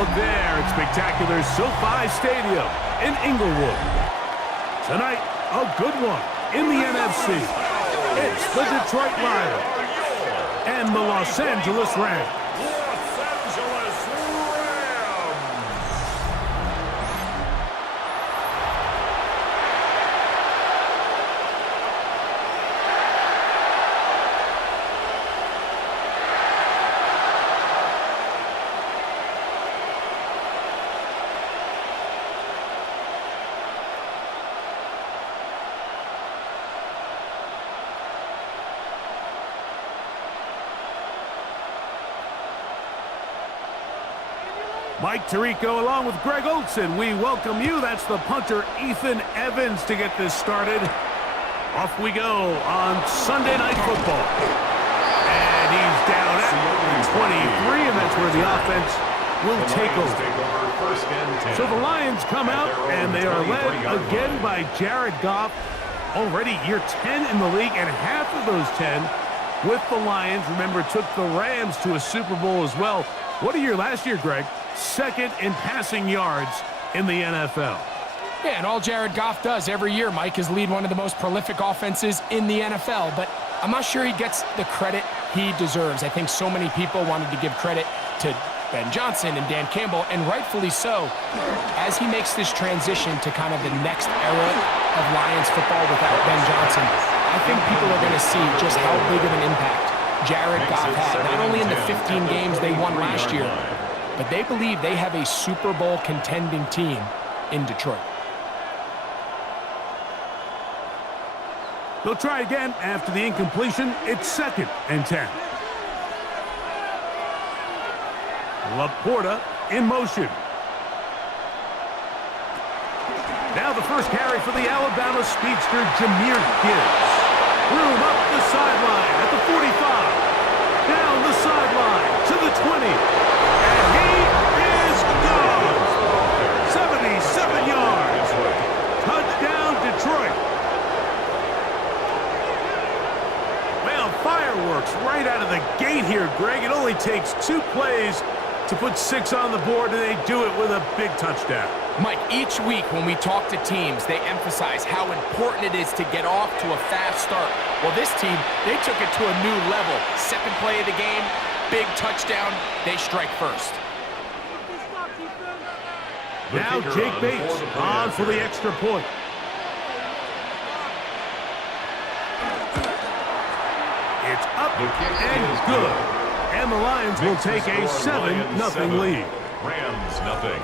Look there at spectacular SoFi Stadium in Inglewood. Tonight, a good one in the NFC. It's the Detroit Lions and the Los Angeles Rams. Mike Tirico along with Greg Olson. We welcome you. That's the punter, Ethan Evans, to get this started. Off we go on Sunday Night Football. And he's down at 23, and that's where the offense will take over. So the Lions come out, and they are led again by Jared Goff. Already year 10 in the league, and half of those 10 with the Lions. Remember, took the Rams to a Super Bowl as well. What a year last year, Greg. Second in passing yards in the NFL. Yeah, and all Jared Goff does every year, Mike, is lead one of the most prolific offenses in the NFL. But I'm not sure he gets the credit he deserves. I think so many people wanted to give credit to Ben Johnson and Dan Campbell, and rightfully so, as he makes this transition to kind of the next era of Lions football without Ben Johnson. I think people are going to see just how big of an impact Jared Goff had, not only in the 15 games they won last year, but they believe they have a Super Bowl contending team in Detroit. They'll try again after the incompletion. It's 2nd and 10. Laporta in motion. Now the first carry for the Alabama speedster, Jahmyr Gibbs. Room up the sideline at the 45. Down the sideline to the 20. And he is gone. 77 yards. Touchdown, Detroit. Well, fireworks right out of the gate here, Greg. It only takes 2 plays to put 6 on the board, and they do it with a big touchdown. Mike, each week when we talk to teams, they emphasize how important it is to get off to a fast start. Well, this team, they took it to a new level. 2nd play of the game, big touchdown, they strike first. Now Jake Bates on for the extra point. It's up and good. And the Lions will take a 7-0 lead. Rams nothing.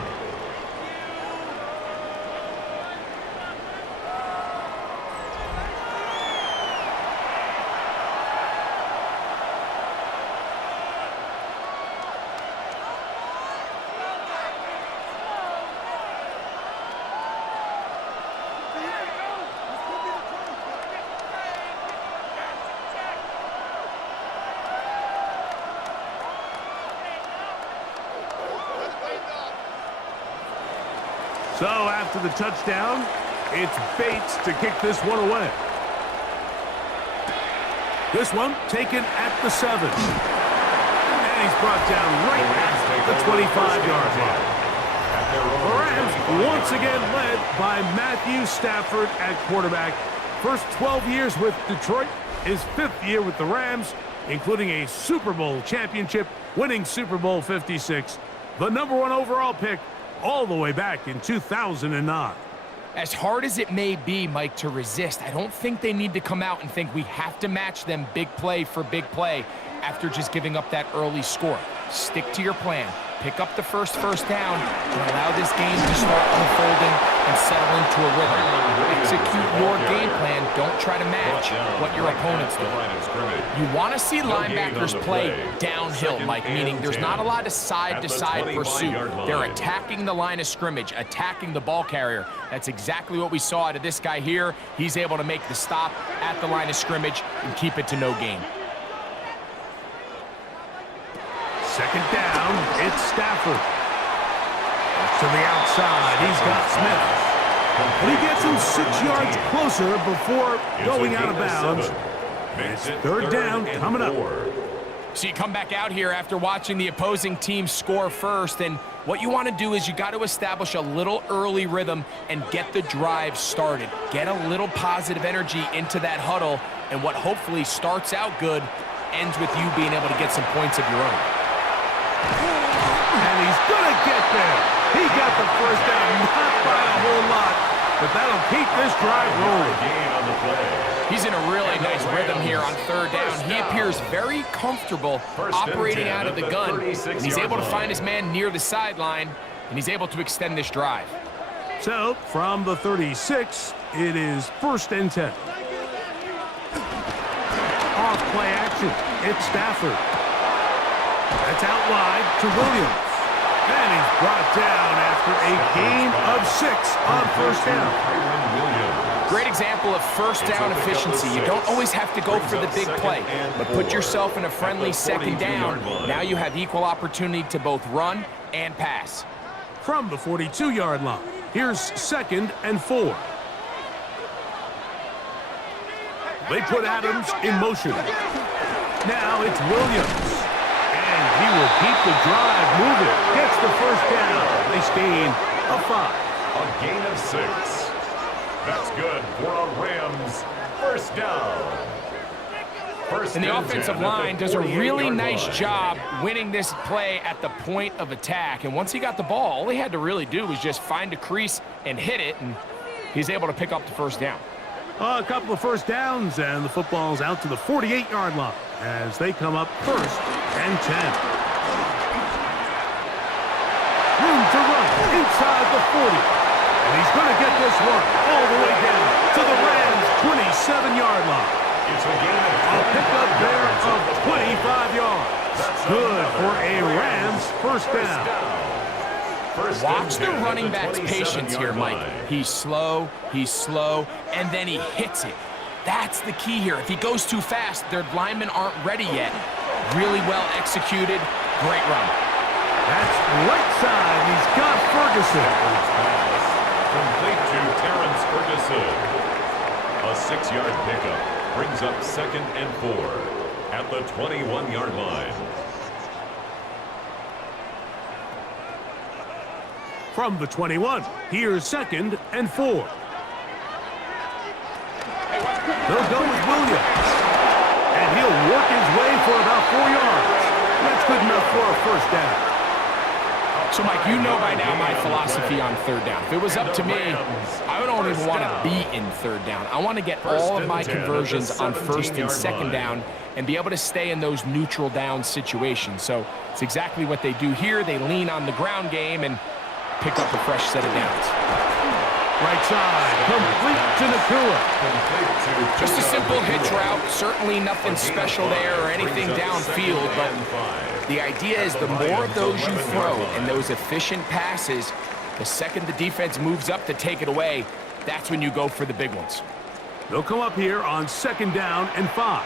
So after the touchdown, it's Bates to kick this one away. This one taken at the 7. And he's brought down right at the 25-yard line. The Rams once again led by Matthew Stafford at quarterback. First 12 years with Detroit, his 5th year with the Rams, including a Super Bowl championship, winning Super Bowl 56. The #1 overall pick all the way back in 2009. As hard as it may be, Mike, to resist, I don't think they need to come out and think we have to match them big play for big play after just giving up that early score. Stick to your plan. Pick up the first down and allow this game to start unfolding and settle into a rhythm. Execute your game plan. Don't try to match what your opponents do. You want to see linebackers play downhill, Mike, meaning there's not a lot of side-to-side pursuit. They're attacking the line of scrimmage, attacking the ball carrier. That's exactly what we saw out of this guy here. He's able to make the stop at the line of scrimmage and keep it to no gain. 2nd down, it's Stafford. To the outside, he's got Smith. And he gets him 6 yards closer before going out of bounds. It's 3rd down coming up. So you come back out here after watching the opposing team score first, and What you want to do is you got to establish a little early rhythm and get the drive started. Get a little positive energy into that huddle, and what hopefully starts out good ends with you being able to get some points of your own. And he's going to get there. He got the first down, not by a whole lot, but that'll keep this drive rolling. Gain on the play. He's in a really nice rhythm here on third down. He appears very comfortable operating out of the gun. And he's able to find his man near the sideline, and he's able to extend this drive. So, from the 36, it is 1st and 10. Off play action. It's Stafford. That's out wide to Williams. And he's brought down after a gain of 6 on 1st down. Great example of first down efficiency. You don't always have to go for the big play, but put yourself in a friendly second down. Now you have equal opportunity to both run and pass. From the 42-yard line, here's 2nd and 4. They put Adams in motion. Now it's Williams. And he will keep the drive moving. Gets the first down. They gain a 5. A gain of 6. That's good for a Rams first down. And the offensive line does a really nice job winning this play at the point of attack. And once he got the ball, all he had to really do was just find a crease and hit it, and he's able to pick up the first down. A couple of first downs, and the football's out to the 48-yard line as they come up 1st and 10. Room to run inside the 40. And he's going to get this one all the way down to the Rams' 27-yard line. It's a gain of A pickup there of 25 yards. Good for a Rams first down. Watch the running back's patience here, Mike. He's slow, and then he hits it. That's the key here. If he goes too fast, their linemen aren't ready yet. Really well executed. Great run. That's right side. He's got Ferguson. Complete to Terrence Ferguson. A 6-yard pickup brings up 2nd and 4 at the 21-yard line. From the 21, here's 2nd and 4. They'll go with Williams. And he'll work his way for about 4 yards. That's good enough for a first down. So, Mike, you know by now my philosophy on third down. If it was up to me, I don't even want to be in third down. I want to get all of my conversions on 1st and 2nd down and be able to stay in those neutral down situations. So it's exactly what they do here. They lean on the ground game and pick up a fresh set of downs. Right side, complete to Nakua. Just a simple hitch route. Certainly nothing special there or anything downfield, but the idea is the more of those you throw and those efficient passes, the second the defense moves up to take it away, that's when you go for the big ones. They'll come up here on 2nd down and 5.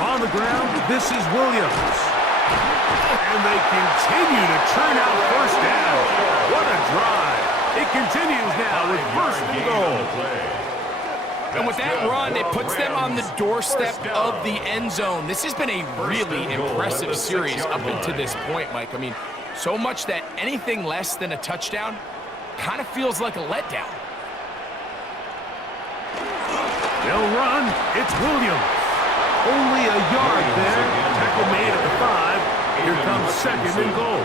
On the ground, this is Williams. And they continue to churn out first down. What a drive. It continues now with 1st and goal. And with that run, it puts them on the doorstep of the end zone. This has been a really impressive series up until this point, Mike. I mean, so much that anything less than a touchdown kind of feels like a letdown. They'll run. It's Williams. Only a yard there. Tackle made at the 5. Here comes 2nd and goal.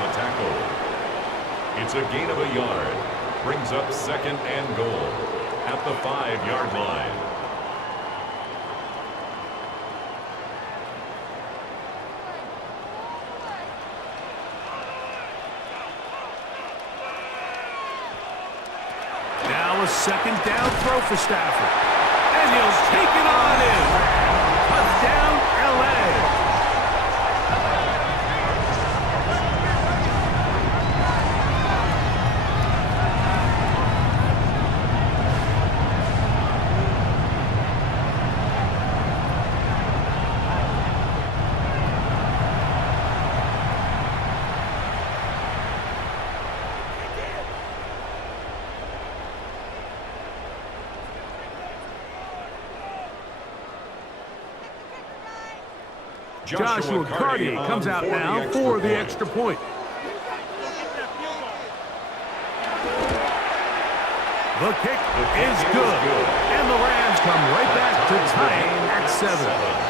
It's a gain of a yard. Brings up 2nd and goal at the 5-yard line. Now a 2nd down throw for Stafford. And he'll take it on in. Touchdown, L.A. Joshua Carty comes out now for the extra point. The kick is good. And the Rams come right back to tie it at 7.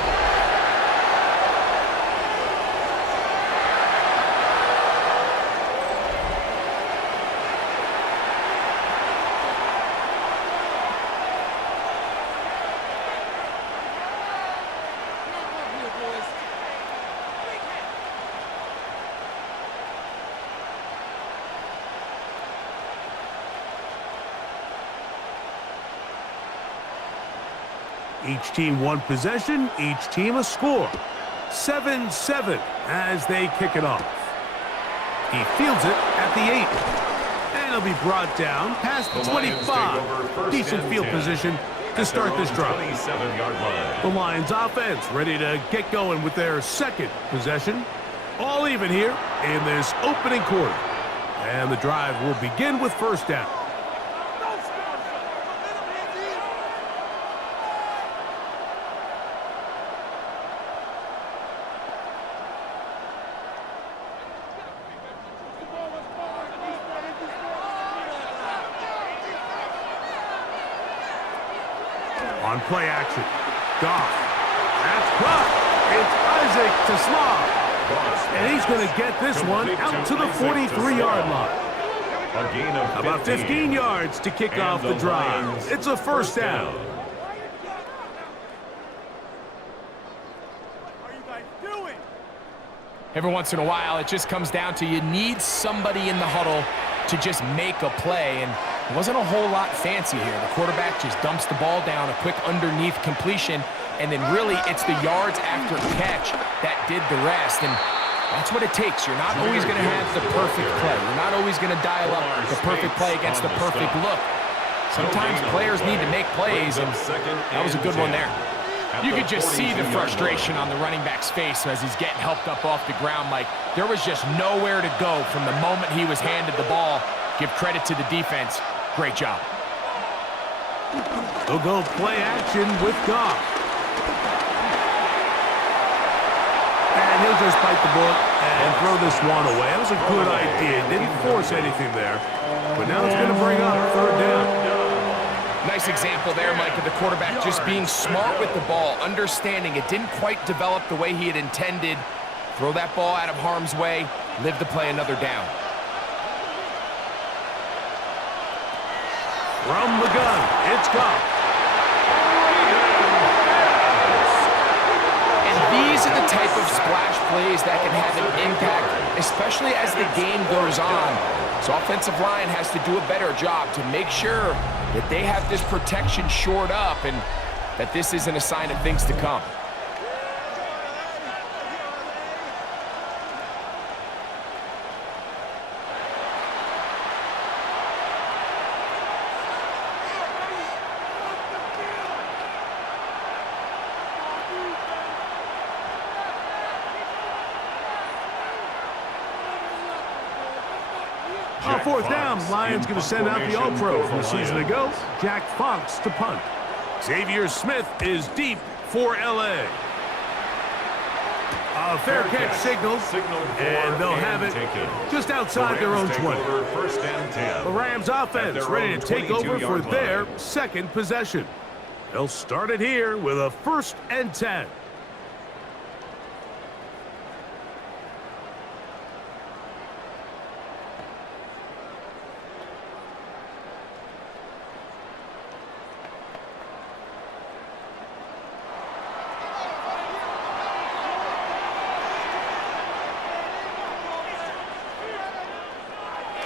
Each team one possession, each team a score. 7-7 as they kick it off. He fields it at the 8. And he'll be brought down past the 25. Decent field position to start this drive. The Lions offense ready to get going with their second possession. All even here in this opening quarter. And the drive will begin with first down. On play action, Goff. That's caught. It's Isaac to Slav. And he's going to get this one out to the 43-yard line. A gain of 15. About 15 yards to kick off the drive. It's a first down. What are you guys doing? Every once in a while, it just comes down to you need somebody in the huddle to just make a play, and it wasn't a whole lot fancy here. The quarterback just dumps the ball down, a quick underneath completion, and then really it's the yards after catch that did the rest, and that's what it takes. You're not always going to have the perfect play. You're not always going to dial up the perfect play against the perfect look. Sometimes players need to make plays, and that was a good one there. You could just see the frustration on the running back's face as he's getting helped up off the ground. Like, there was just nowhere to go from the moment he was handed the ball. Give credit to the defense. Great job. They'll go play action with Goff. And he'll just bite the bullet and throw this one away. That was a good idea. Didn't force anything there. But now it's going to bring up third down. Nice example there, Mike, of the quarterback just being smart with the ball, understanding it didn't quite develop the way he had intended. Throw that ball out of harm's way, live to play another down. From the gun, it's Goff. And these are the type of splash plays that can have an impact, especially as the game goes on. So offensive line has to do a better job to make sure that they have this protection shored up and that this isn't a sign of things to come. On fourth down, Lions going to send out the All-Pro from a season ago, Jack Fox to punt. Xavier Smith is deep for L.A. A fair catch signaled, and they'll have it just outside their own 20. The Rams offense ready to take over for their second possession. They'll start it here with a 1st and 10.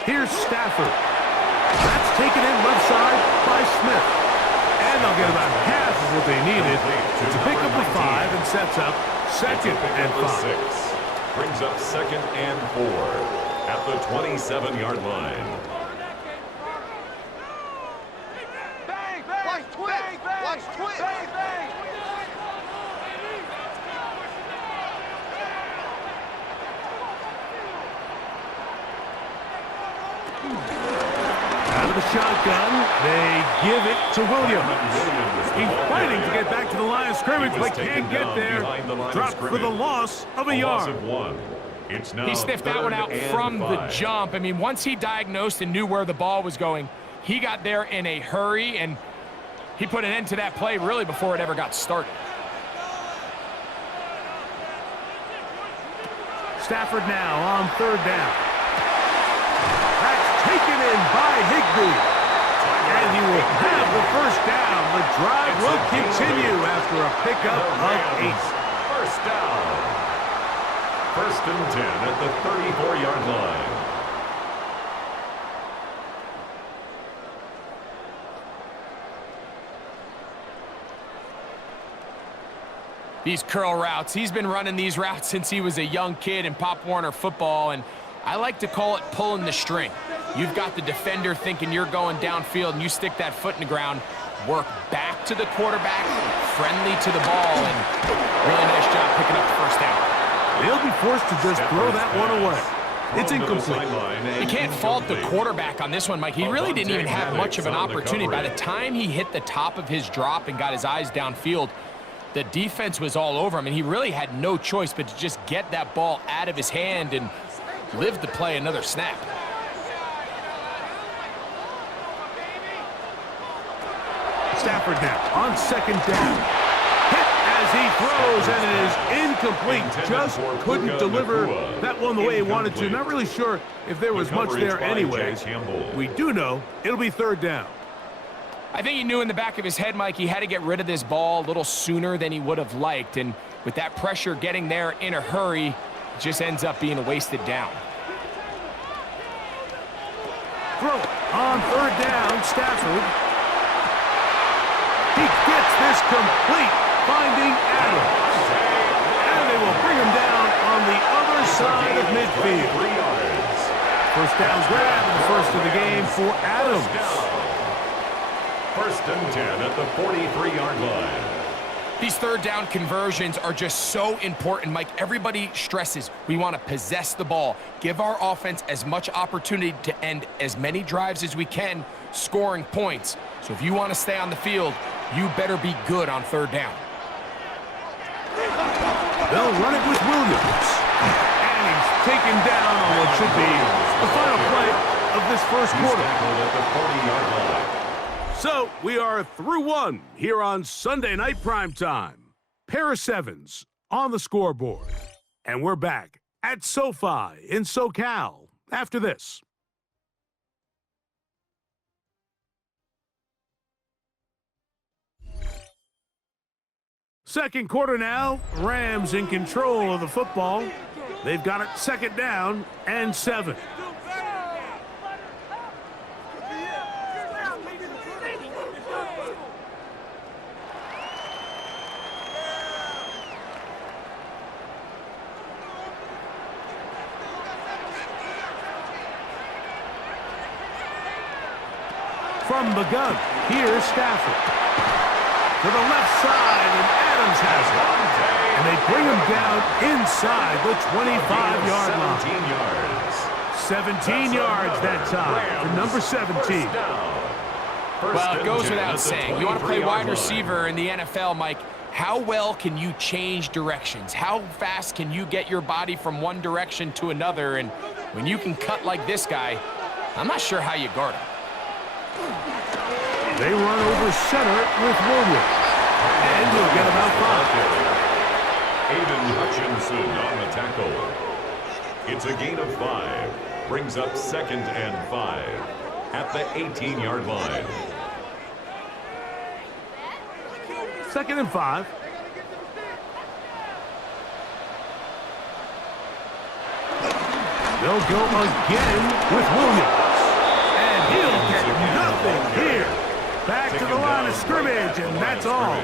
Here's Stafford. That's taken in left side by Smith. And they'll get about half of what they needed to pick up a 5 and sets up 2nd and 5. Brings up 2nd and 4 at the 27-yard line. Bang, bang, watch twist, bang, bang, watch twist, bang, bang. Out of the shotgun, they give it to Williams. He's fighting to get back to the line of scrimmage, but can't get there. Dropped for the loss of a yard. He sniffed that one out from the jump. I mean, once he diagnosed and knew where the ball was going, he got there in a hurry, and he put an end to that play really before it ever got started. Stafford now on third down. That's taken in by Higbee. And he will have the first down. The drive will continue after a pickup of 8. First down. First and 10 at the 34-yard line. These curl routes, he's been running these routes since he was a young kid in Pop Warner football, and I like to call it pulling the string. You've got the defender thinking you're going downfield, and you stick that foot in the ground, work back to the quarterback, friendly to the ball, and really nice job picking up the first down. He'll be forced to just throw that one away. It's incomplete. You can't fault the quarterback on this one, Mike. He really didn't even have much of an opportunity. By the time he hit the top of his drop and got his eyes downfield, the defense was all over him, and he really had no choice but to just get that ball out of his hand and live to play another snap. Stafford now on second down. Hit as he throws, and it is incomplete. Just couldn't deliver that one the way he wanted to. Not really sure if there was much there anyways. We do know it'll be third down. I think he knew in the back of his head, Mike, he had to get rid of this ball a little sooner than he would have liked. And with that pressure getting there in a hurry, it just ends up being a wasted down. Throw on third down, Stafford. He gets this complete, finding Adams. And they will bring him down on the other side of midfield. First down grab, and the first of the game for Adams. First and 10 at the 43-yard line. These third down conversions are just so important, Mike. Everybody stresses we want to possess the ball, give our offense as much opportunity to end as many drives as we can, scoring points. So if you want to stay on the field, you better be good on third down. They'll run it with Williams. And he's taken down on what should be the final play of this first quarter. At the 40-yard line. So, we are through one here on Sunday Night Primetime. Pair of sevens on the scoreboard. And we're back at SoFi in SoCal after this. Second quarter now, Rams in control of the football. They've got it second down and 7. From the gun, here's Stafford. To the left side, and Adams has it. And they bring him down inside the 25-yard line. 17 yards that time for number 17. Well, it goes without saying. You want to play wide receiver in the NFL, Mike, how well can you change directions? How fast can you get your body from one direction to another? And when you can cut like this guy, I'm not sure how you guard him. They run over center with Williams. And he'll get about 5. Aiden Hutchinson on the tackle. It's a gain of 5. Brings up second and 5 at the 18-yard line. Second and 5. They'll go again with Williams. And he'll get nothing here. Back to the line of scrimmage, and that's all.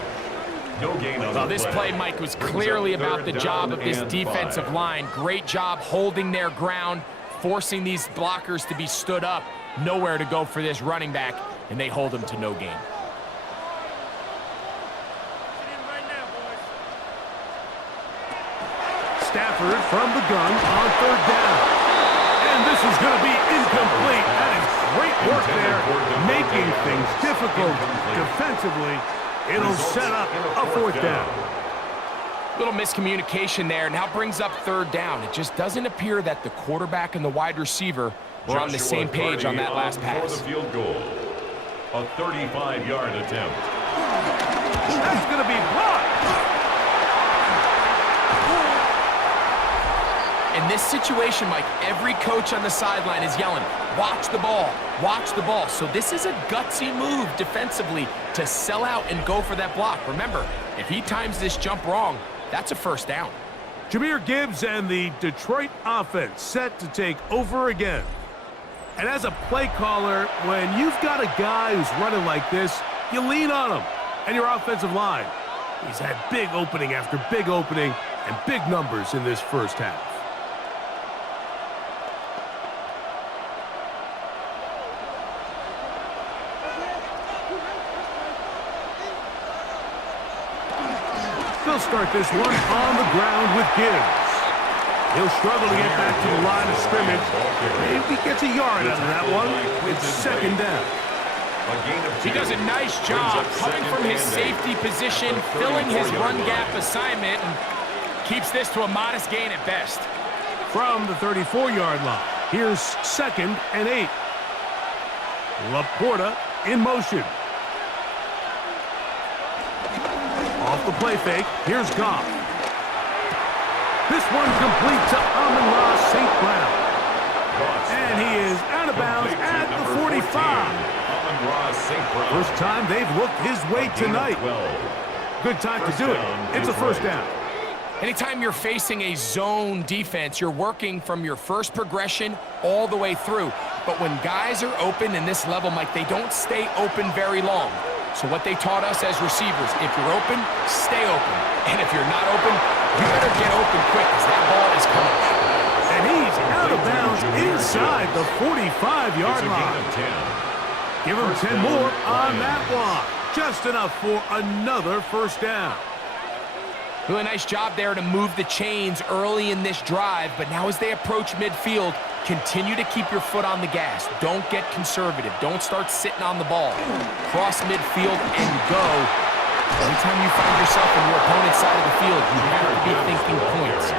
No gain on well, this play, Mike, was clearly about the job of this defensive line. Great job holding their ground, forcing these blockers to be stood up. Nowhere to go for this running back, and they hold him to no gain. Stafford from the gun on third down. And this is going to be incomplete. That is great work there things difficult defensively, it'll set up a fourth down. Little miscommunication there. Now brings up third down. It just doesn't appear that the quarterback and the wide receiver were on the same page on that last pass. For the field goal. A 35-yard attempt. That's going to be blocked. In this situation, Mike, every coach on the sideline is yelling, watch the ball, watch the ball. So this is a gutsy move defensively to sell out and go for that block. Remember, if he times this jump wrong, that's a first down. Jahmyr Gibbs and the Detroit offense set to take over again. And as a play caller, when you've got a guy who's running like this, you lean on him and your offensive line. He's had big opening after big opening and big numbers in this first half. They'll start this one on the ground with Gibbs. He'll struggle to get back to the line of scrimmage. Maybe gets a yard out of that one. It's second down. He does a nice job coming from his safety position, filling his run gap assignment, and keeps this to a modest gain at best. From the 34-yard line, here's 2nd and 8. Laporta in motion. Off the play fake, here's Goff. This one complete to Amon-Ra St. Brown. And he is out of bounds at the 45. First time they've looked his way tonight. Good time to do it. It's a first down. Anytime you're facing a zone defense, you're working from your first progression all the way through. But when guys are open in this level, Mike, they don't stay open very long. So what they taught us as receivers, if you're open, stay open. And if you're not open, you better get open quick because that ball is coming. And he's out of bounds inside the 45-yard line. Give him 10 more on that one. Just enough for another first down. Really nice job there to move the chains early in this drive, but now as they approach midfield, continue to keep your foot on the gas. Don't get conservative. Don't start sitting on the ball. Cross midfield and go. Anytime you find yourself on your opponent's side of the field, you have to be thinking points.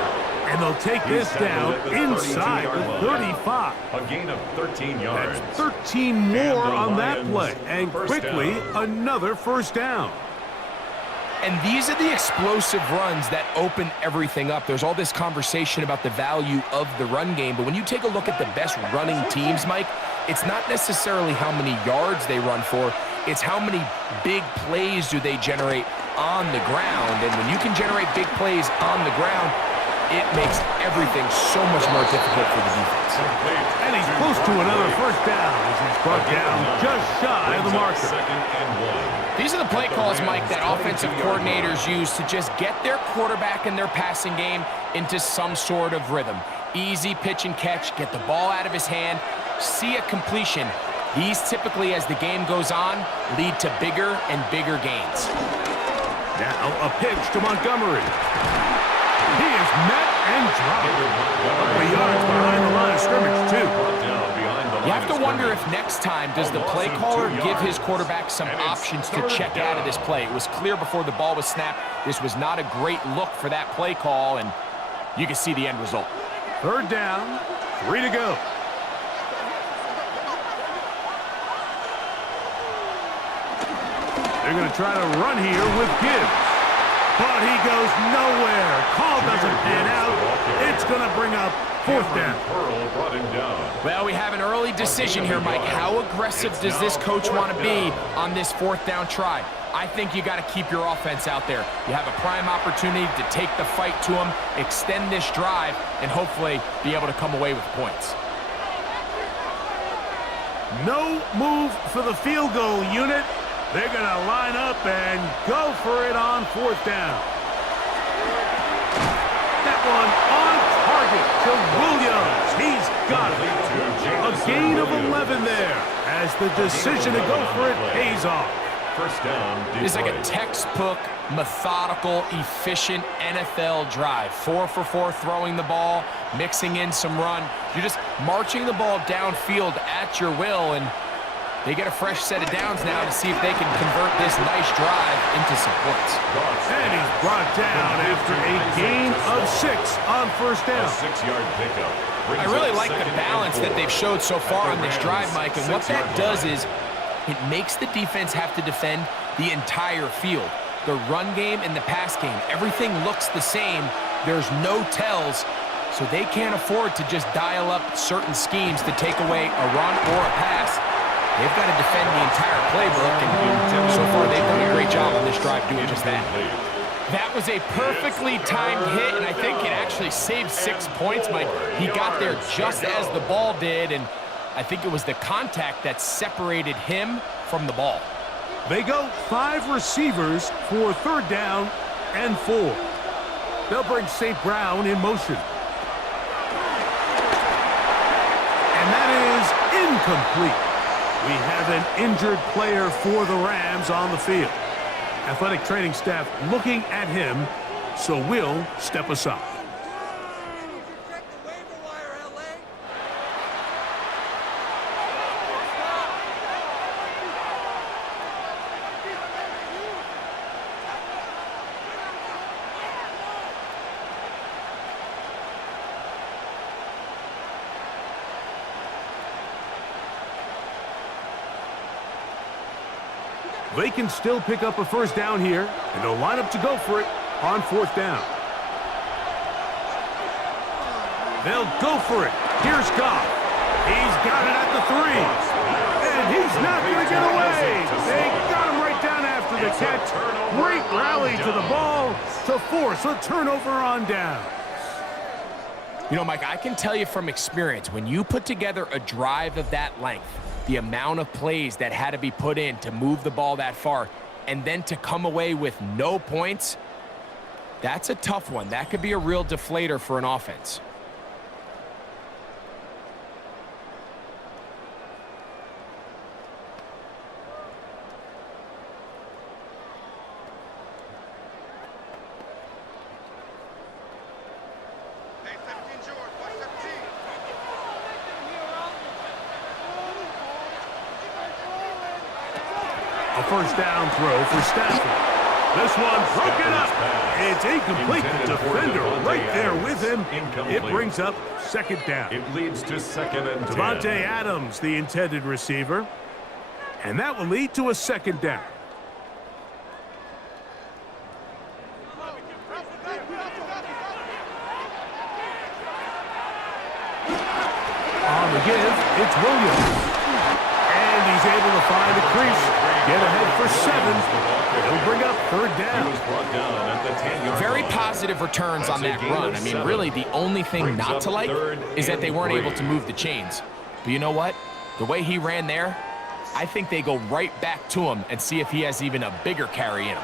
And they'll take this down inside the 35. A gain of 13 yards. That's 13 more on that play. And quickly, another first down. And these are the explosive runs that open everything up. There's all this conversation about the value of the run game, but when you take a look at the best running teams, Mike, it's not necessarily how many yards they run for, it's how many big plays do they generate on the ground. And when you can generate big plays on the ground, it makes everything so much more difficult for the defense. And he's close to another first down as he's brought down just shy of the marker. 2nd and 1. These are the play calls, Mike, that offensive coordinators use to just get their quarterback and their passing game into some sort of rhythm. Easy pitch and catch, get the ball out of his hand, see a completion. These typically, as the game goes on, lead to bigger and bigger gains. Now a pitch to Montgomery. He is met and dropped. A couple of yards behind the line of scrimmage, too. You have to wonder if next time does the play caller give his quarterback some options to check out of this play. It was clear before the ball was snapped. This was not a great look for that play call, and you can see the end result. Third down, 3 to go. They're going to try to run here with Gibbs. But he goes nowhere. Call doesn't pan out. It's going to bring up fourth down. Well, we have an early decision here, Mike. How aggressive does this coach want to be on this fourth down try? I think you got to keep your offense out there. You have a prime opportunity to take the fight to them, extend this drive, and hopefully be able to come away with points. No move for the field goal unit. They're going to line up and go for it on fourth down. That one on target to Williams. He's got it. A gain of 11 there as the decision to go for it pays off. First down. It's like a textbook, methodical, efficient NFL drive. 4 for 4 throwing the ball, mixing in some run. You're just marching the ball downfield at your will, and They get a fresh set of downs now to see if they can convert this nice drive into some points. And he's brought down after a gain of 6 on first down. A 6-yard pickup. I really like the balance that they've showed so far on this drive, Mike, and what that does is it makes the defense have to defend the entire field. The run game and the pass game, everything looks the same. There's no tells, so they can't afford to just dial up certain schemes to take away a run or a pass. They've got to defend the entire playbook, and so far they've done a great job on this drive doing just that. That was a perfectly timed hit, and I think it actually saved 6 points, Mike. He got there just as the ball did, and I think it was the contact that separated him from the ball. They go 5 receivers for 3rd down and 4. They'll bring St. Brown in motion. And that is incomplete. We have an injured player for the Rams on the field. Athletic training staff looking at him, so we'll step aside. They can still pick up a first down here, and they'll line up to go for it on 4th down. They'll go for it. Here's Goff. He's got it at the 3. And he's not going to get away. They got him right down after the catch. Great rally to the ball to force a turnover on downs. You know, Mike, I can tell you from experience, when you put together a drive of that length, the amount of plays that had to be put in to move the ball that far, and then to come away with no points, that's a tough one. That could be a real deflator for an offense. A first down throw for Stafford. This one broken up. It's incomplete. The defender right there with him. It brings up 2nd down. It leads to 2nd and 10. Devontae Adams, the intended receiver. And that will lead to a 2nd down. On the give, it's Williams. And he's able to find a crease. Get ahead for 7. It'll bring up 3rd down. He was brought down at the 10-yard Very line. positive returns on that run. I mean, really, the only thing not to like is that they weren't able to move the chains. But you know what? The way he ran there, I think they go right back to him and see if he has even a bigger carry in him.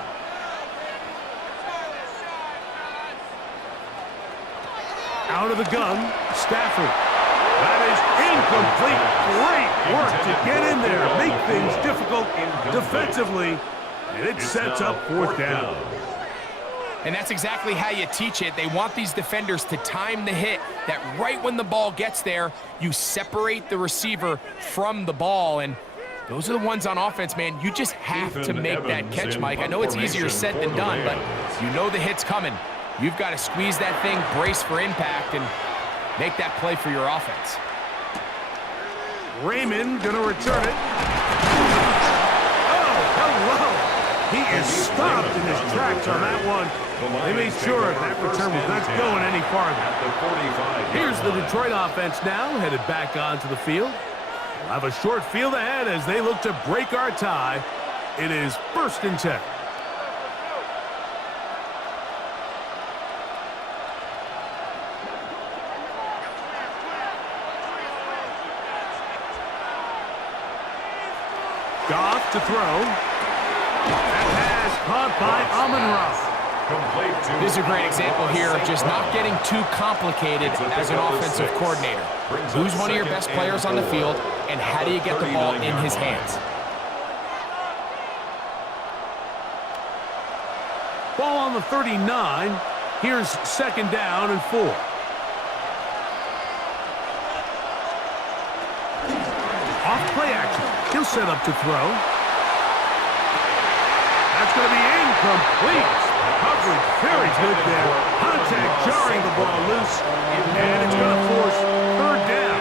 Out of the gun, Stafford. That is incomplete. Great work to get in there, make things difficult defensively, and it sets up 4th down. And that's exactly how you teach it. They want these defenders to time the hit, that right when the ball gets there, you separate the receiver from the ball. And those are the ones on offense, man. You just have to make that catch, Mike. I know it's easier said than done, but you know the hit's coming. You've got to squeeze that thing, brace for impact, and make that play for your offense. Raymond going to return it. Oh, hello. He is stopped in his tracks on that one. They made sure that return was not going any farther. Here's the Detroit offense now, headed back onto the field. We'll have a short field ahead as they look to break our tie. It is 1st and 10. Goff to throw. That pass caught by Amon-Ra. This is a great example here of just not getting too complicated as an offensive coordinator. Who's one of your best players on the field, and how do you get the ball in his hands? Ball on the 39. Here's 2nd down and 4. Off Play action. He'll set up to throw. That's going to be incomplete. Coverage very good there. Contact jarring the ball loose. And it's going to force third down.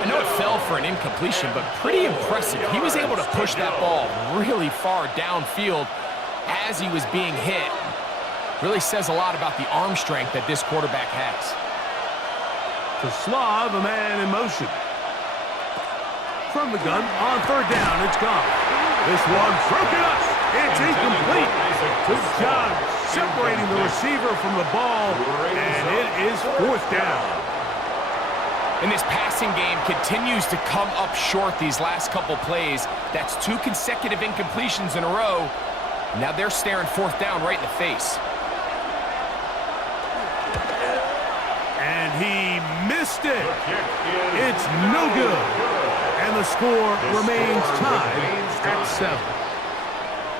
I know it fell for an incompletion, but pretty impressive. He was able to push that ball really far downfield as he was being hit. Really says a lot about the arm strength that this quarterback has. To Slav, a man in motion. From the gun, on third down, it's gone. This one's broken up. It's incomplete. Good job separating the receiver from the ball, and it is fourth down. And this passing game continues to come up short these last couple plays. That's 2 consecutive incompletions in a row. Now they're staring fourth down right in the face. And he missed it. It's no good. And the score remains tied at 7.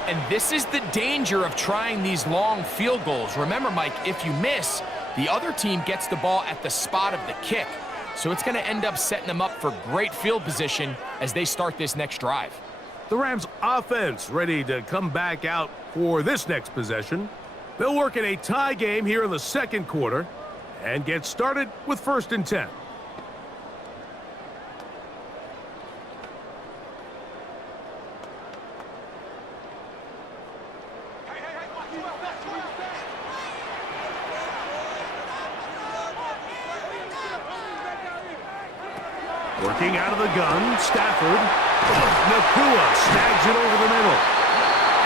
And this is the danger of trying these long field goals. Remember, Mike, if you miss, the other team gets the ball at the spot of the kick. So it's going to end up setting them up for great field position as they start this next drive. The Rams offense ready to come back out for this next possession. They'll work in a tie game here in the second quarter and get started with 1st and 10. Working out of the gun, Stafford. Nakua snags it over the middle.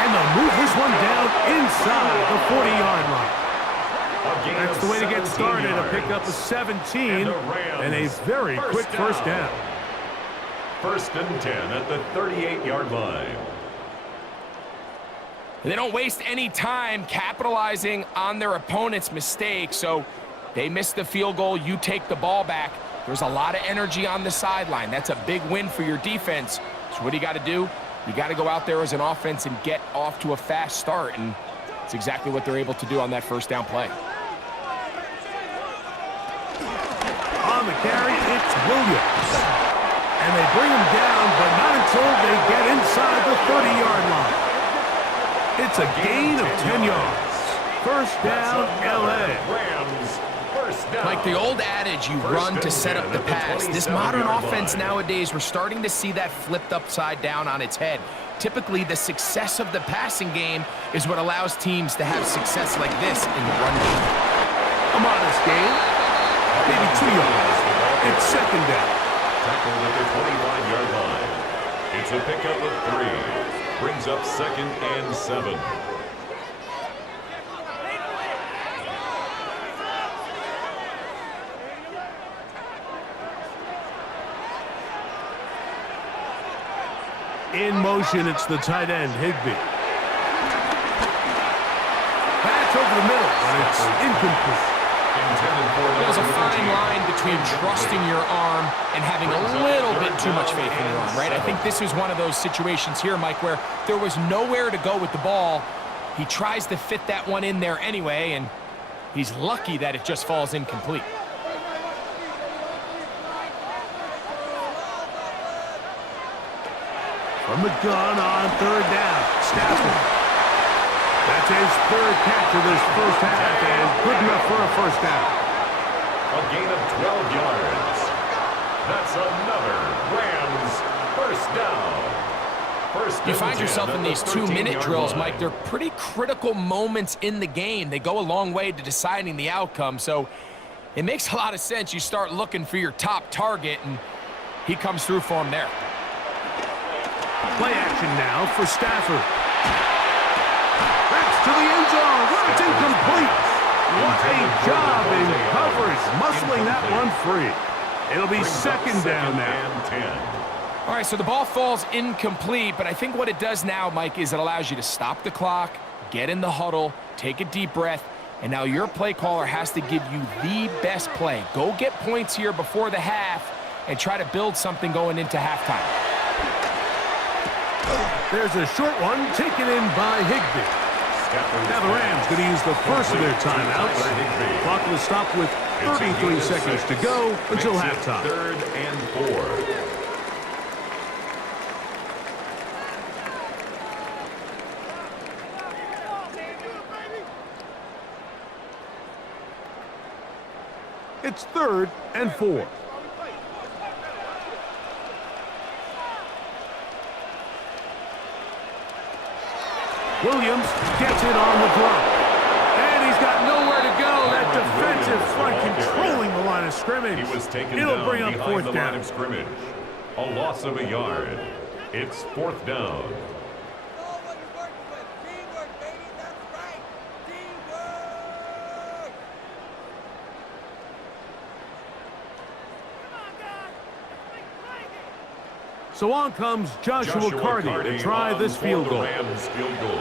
And they'll move this one down inside the 40-yard line. That's the way to get started, to pick up a 17 and a very quick first down. 1st and 10 at the 38-yard line. They don't waste any time capitalizing on their opponent's mistake, so they miss the field goal, you take the ball back. There's a lot of energy on the sideline. That's a big win for your defense. So what do you got to do? You got to go out there as an offense and get off to a fast start, and it's exactly what they're able to do on that first down play. On the carry, it's Williams. And they bring him down, but not until they get inside the 30-yard line. It's a gain of 10 yards. First down, L.A. Like the old adage, you run to set up the pass. This modern offense nowadays, we're starting to see that flipped upside down on its head. Typically, the success of the passing game is what allows teams to have success like this in the run game. A modest gain, maybe 2 yards. It's second down. Tackled at the 25-yard line. It's a pickup of 3. Brings up 2nd and 7. In motion, it's the tight end, Higbee. Pass over the middle, but it's incomplete. There's a fine line between trusting your arm and having a little bit too much faith in your arm, right? I think this is one of those situations here, Mike, where there was nowhere to go with the ball. He tries to fit that one in there anyway, and he's lucky that it just falls incomplete. From the gun on third down, Stafford. That's his 3rd catch of this first half, and good enough for a first down. A gain of 12 yards. That's another Rams first down. You find yourself in these 2-minute drills, Mike. They're pretty critical moments in the game. They go a long way to deciding the outcome, so it makes a lot of sense. You start looking for your top target, and he comes through for him there. Play action now for Stafford. That's to the end zone. It's incomplete. What a job in coverage, muscling that one free. It'll be second down now. All right, so the ball falls incomplete, but I think what it does now, Mike, is it allows you to stop the clock, get in the huddle, take a deep breath, and now your play caller has to give you the best play. Go get points here before the half and try to build something going into halftime. There's a short one taken in by Higbee. Now the Rams going to use the first of their timeouts. Clock will stop with 33 seconds to go until halftime. 3rd and 4. It's 3rd and 4. Williams gets it on the drop. And he's got nowhere to go. That defensive front controlling the line of scrimmage. He was taken It'll down bring up behind 4th the down. line of scrimmage. A loss of a yard. It's 4th down. So on comes Joshua Carty to try this field goal.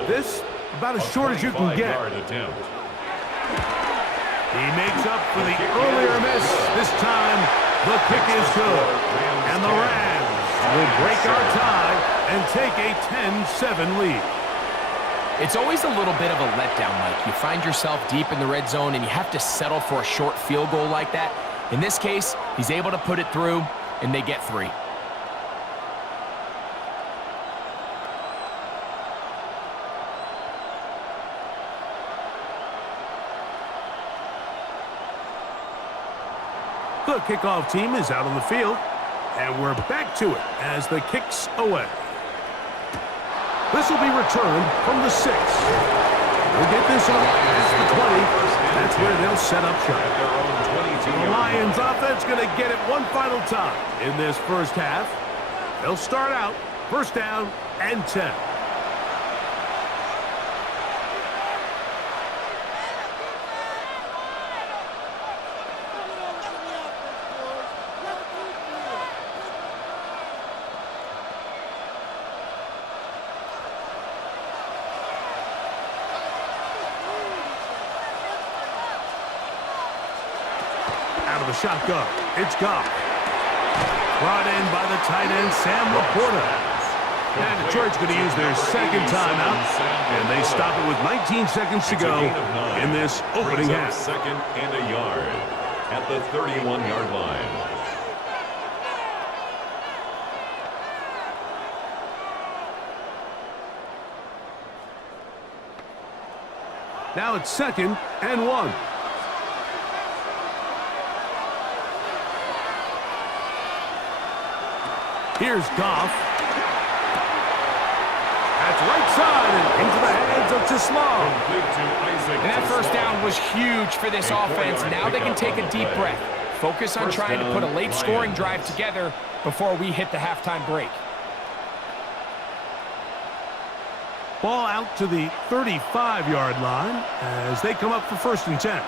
This, about as short as you can get. He makes up for the earlier miss. This time, the kick is good. And the Rams will break our tie and take a 10-7 lead. It's always a little bit of a letdown, Mike. You find yourself deep in the red zone, and you have to settle for a short field goal like that. In this case, he's able to put it through, and they get 3. The kickoff team is out on the field, and we're back to it as the kick's away. This will be returned from the 6. They'll get this up past the 20. That's where they'll set up shop. The Lions offense going to get it one final time in this first half. They'll start out 1st down and 10. Out of the shotgun, it's Goff. Brought in by the tight end, Sam Laporta. And Detroit's going to use their 2nd timeout, and they stop it with 19 seconds to go in this opening half. 2nd and a yard at the 31-yard line. Now it's 2nd and 1. Here's Goff. That's right side and into the hands of Tislau. And that 1st down was huge for this offense. Now they can take a deep breath. Focus on trying to put a late scoring drive together before we hit the halftime break. Ball out to the 35-yard line as they come up for 1st and 10.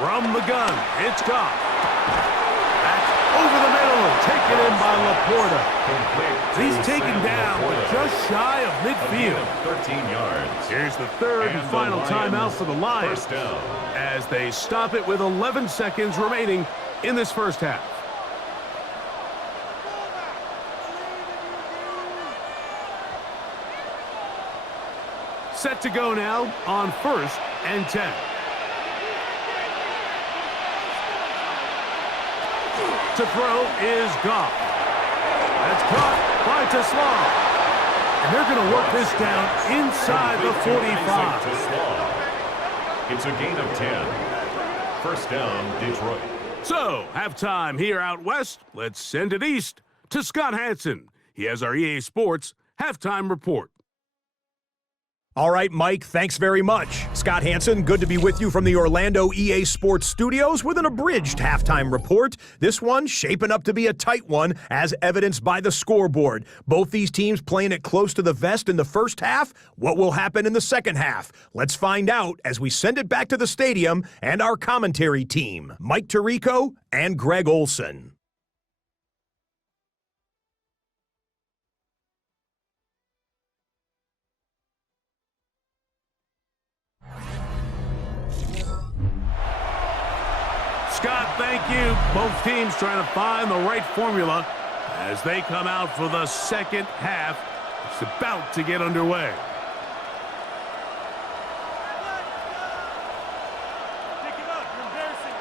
From the gun, it's Goff. Over the middle, taken in by Laporta. He's taken down, but just shy of midfield. 13 yards. Here's the 3rd and final timeout for the Lions as they stop it with 11 seconds remaining in this first half. Set to go now on 1st and 10. To throw is Goff. That's caught by Tislau. And they're going to work this down inside the 45. It's a gain of 10. 1st down, Detroit. So, halftime here out west. Let's send it east to Scott Hansen. He has our EA Sports halftime report. All right, Mike, thanks very much. Scott Hansen, good to be with you from the Orlando EA Sports Studios with an abridged halftime report. This one shaping up to be a tight one, as evidenced by the scoreboard. Both these teams playing it close to the vest in the first half. What will happen in the second half? Let's find out as we send it back to the stadium and our commentary team, Mike Tirico and Greg Olson. Scott, thank you. Both teams trying to find the right formula as they come out for the second half. It's about to get underway. Pick it up. You're embarrassing.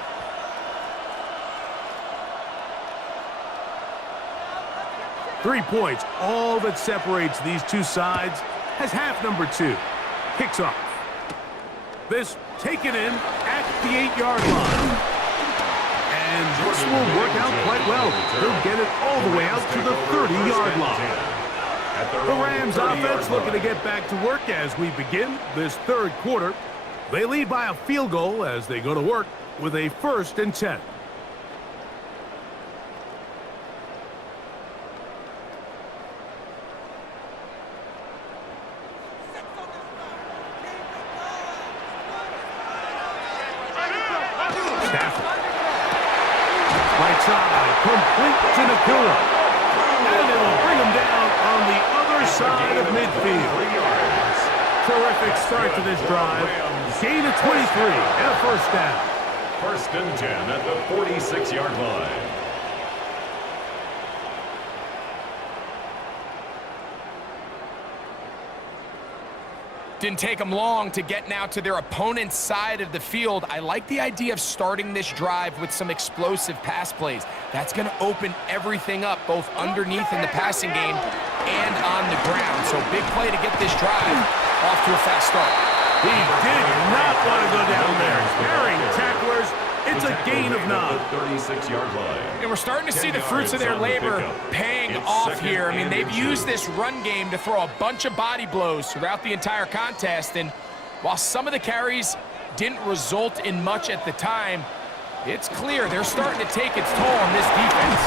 3 points, all that separates these two sides, has half number 2. Kicks off. This taken in at the 8-yard line. And this will work out quite well. He'll get it all the way out to the 30-yard line. The Rams offense looking to get back to work as we begin this third quarter. They lead by a field goal as they go to work with a 1st and 10. Complete to Nakua. And it will bring him down on the other side of midfield. Terrific start to this drive. Gain of 23 and a 1st down. 1st and 10 at the 46-yard line. Didn't take them long to get now to their opponent's side of the field. I like the idea of starting this drive with some explosive pass plays. That's going to open everything up, both underneath in the passing game and on the ground. So big play to get this drive off to a fast start. He did not want to go down there. Carrying tacklers. It's a gain of 9. 36-yard line. And we're starting to see the fruits of their labor paying off here. I mean, they've used this run game to throw a bunch of body blows throughout the entire contest. And while some of the carries didn't result in much at the time, it's clear they're starting to take its toll on this defense.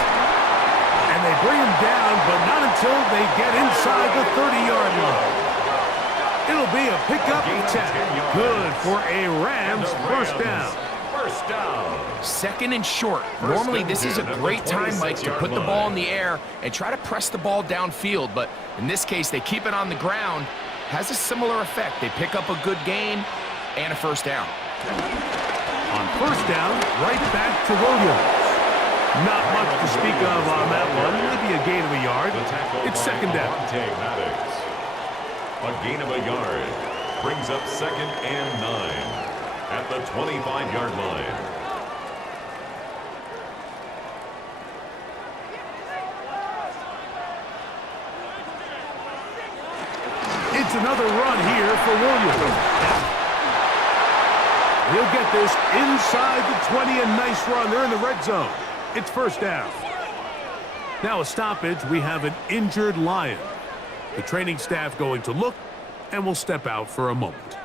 And they bring him down, but not until they get inside the 30-yard line. It'll be a pickup of 10. Good for a Rams 1st down. 1st down. 2nd and short. Normally, this is a great time, Mike, to put the ball in the air and try to press the ball downfield. But in this case, they keep it on the ground. Has a similar effect. They pick up a good gain and a 1st down. On 1st down, right back to Williams. Not much to speak of on that one. Maybe a gain of a yard. It's 2nd down. A gain of a yard brings up 2nd and 9 at the 25-yard line. It's another run here for Williams. He'll get this inside the 20, a nice run. They're in the red zone. It's 1st down. Now a stoppage. We have an injured Lion. The training staff going to look, and will step out for a moment.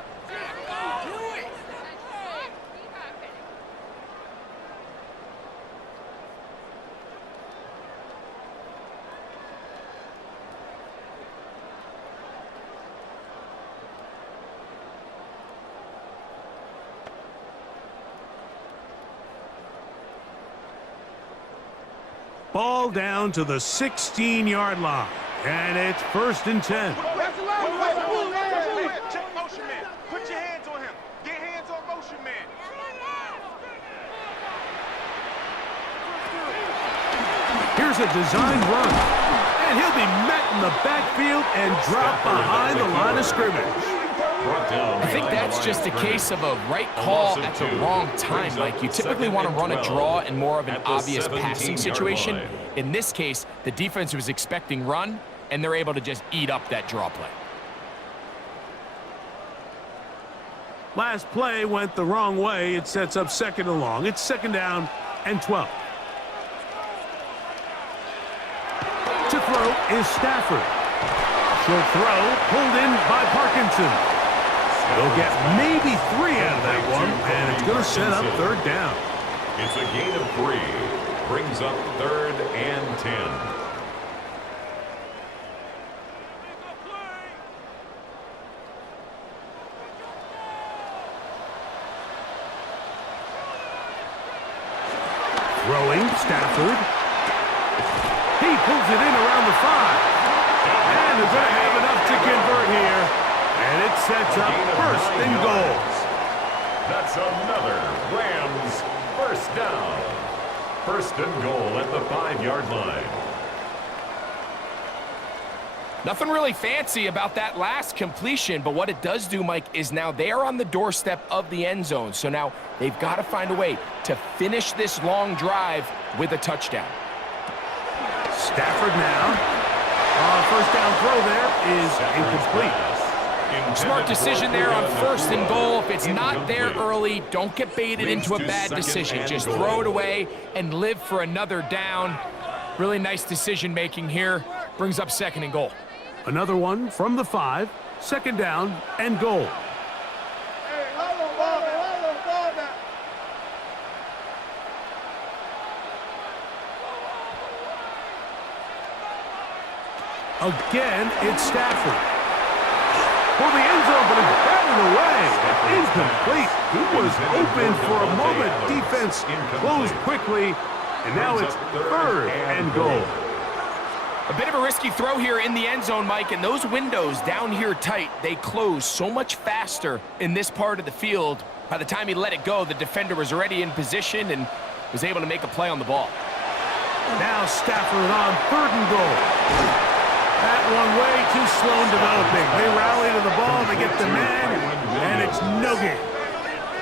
Ball down to the 16-yard line. And it's 1st and 10. Check motion man. Put your hands on him. Get hands on motion man. Here's a designed run. And he'll be met in the backfield and dropped behind the line of scrimmage. I think that's just a case of a right call at the wrong time, Mike. You typically want to run a draw in more of an obvious passing situation. In this case, the defense was expecting run, and they're able to just eat up that draw play. Last play went the wrong way. It sets up 2nd and long. It's 2nd down and 12. To throw is Stafford. Short throw pulled in by Parkinson. They'll get maybe 3 out of that one, and it's going to set up 3rd down. It's a gain of 3. Brings up 3rd and 10. Throwing, Stafford. He pulls it in around the 5. And they're going to have enough to convert here. And it sets up 1st and goals. That's another Rams 1st down. 1st and goal at the 5-yard line. Nothing really fancy about that last completion, but what it does do, Mike, is now they are on the doorstep of the end zone. So now they've got to find a way to finish this long drive with a touchdown. Stafford now. 1st down throw there is incomplete. Smart decision there on 1st and goal. If it's not there early, don't get baited into a bad decision. Just throw it away and live for another down. Really nice decision-making here. Brings up 2nd and goal. Another one from the 5. 2nd down and goal. Again, it's Stafford. For the end zone, but it's batted away. Incomplete. He was open for a moment. Defense closed quickly, and now it's 3rd and goal. A bit of a risky throw here in the end zone, Mike, and those windows down here tight, they close so much faster in this part of the field. By the time he let it go, the defender was already in position and was able to make a play on the ball. Now Stafford on 3rd and goal. That one way too slow in developing. They rally to the ball, they get the man, and it's no gain.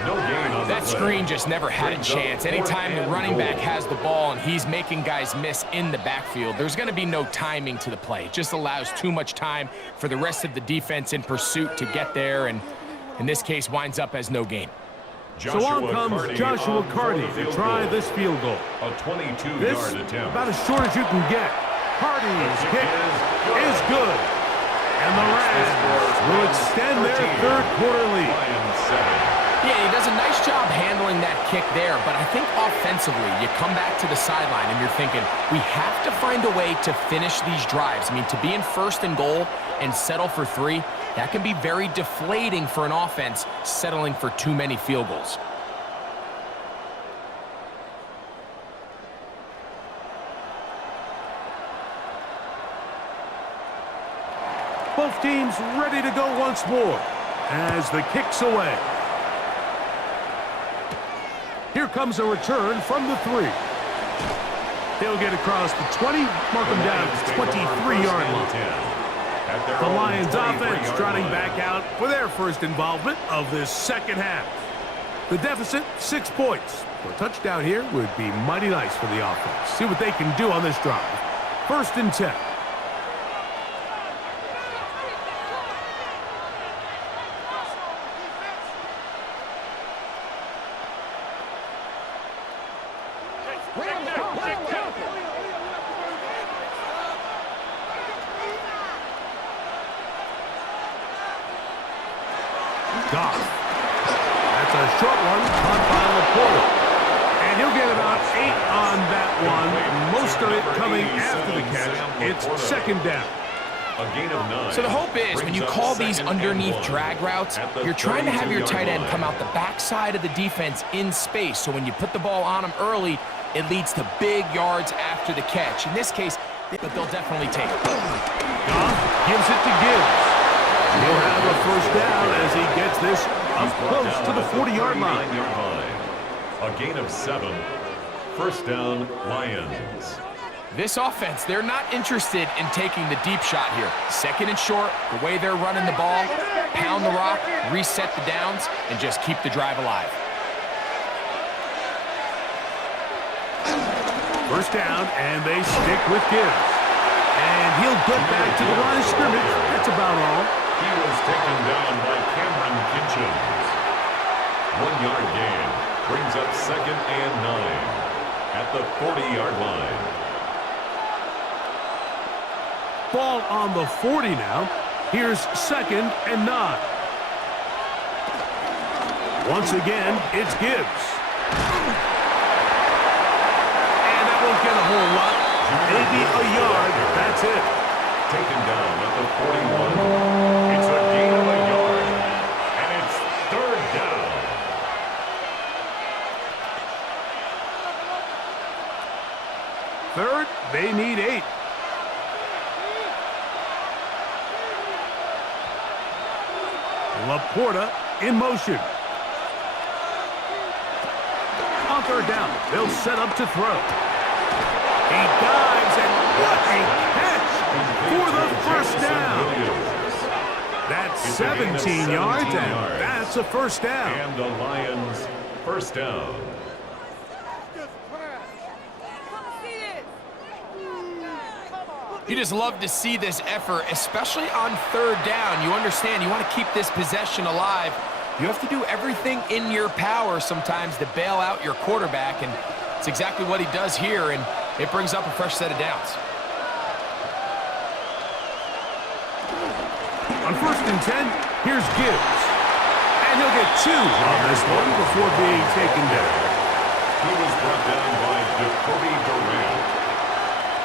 No gain on that screen just never had a chance. Anytime the running back has the ball and he's making guys miss in the backfield, there's going to be no timing to the play. It just allows too much time for the rest of the defense in pursuit to get there, and in this case winds up as no gain. So on comes Joshua Carty to try this field goal. A 22-yard attempt. About as short as you can get. Carty's kick is good. And the Rams will extend their 3rd quarter lead. Yeah, he does a nice job handling that kick there, but I think offensively, you come back to the sideline and you're thinking, we have to find a way to finish these drives. I mean, to be in 1st and goal and settle for 3, that can be very deflating for an offense settling for too many field goals. Both teams ready to go once more as the kick's away. Here comes a return from the 3. He'll get across the 20, mark him down at the 23-yard line. The Lions offense trotting back out for their first involvement of this 2nd half. The deficit, 6 points. For a touchdown here would be mighty nice for the offense. See what they can do on this drive. 1st and 10. Goff. That's a short one, caught by Laporta. And he'll get about 8 on that one. Most of it coming after the catch. It's 2nd down. A gain of 9. So the hope is when you call these underneath drag routes, you're trying to have your tight end come out the backside of the defense in space. So when you put the ball on him early, it leads to big yards after the catch. In this case, but they'll definitely take it. Goff gives it to Gibbs. He'll have a 1st down as he gets this up close to the 40-yard line. A gain of 7. 1st down, Lions. This offense, they're not interested in taking the deep shot here. 2nd and short, the way they're running the ball, pound the rock, reset the downs, and just keep the drive alive. 1st down, and they stick with Gibbs. And he'll get back to the line of scrimmage. That's about all. He was taken down by Cameron Kinchins. 1-yard gain brings up 2nd and 9 at the 40-yard line. Ball on the 40 now. Here's 2nd and 9. Once again, it's Gibbs. And that won't get a whole lot. Maybe a yard. That's it. Taken down at the 41. It's a gain of a yard. And it's 3rd down. Third, they need 8. Laporta in motion. On 3rd down, they'll set up to throw. He dives, and what a catch for the 1st down. That's 17 yards, and that's a 1st down. And the Lions' 1st down. You just love to see this effort, especially on third down. You understand, you want to keep this possession alive. You have to do everything in your power sometimes to bail out your quarterback, and it's exactly what he does here, and it brings up a fresh set of downs. On 1st and 10, here's Gibbs. And he'll get 2 on this one before being taken down. He was brought down by Jacoby Durant.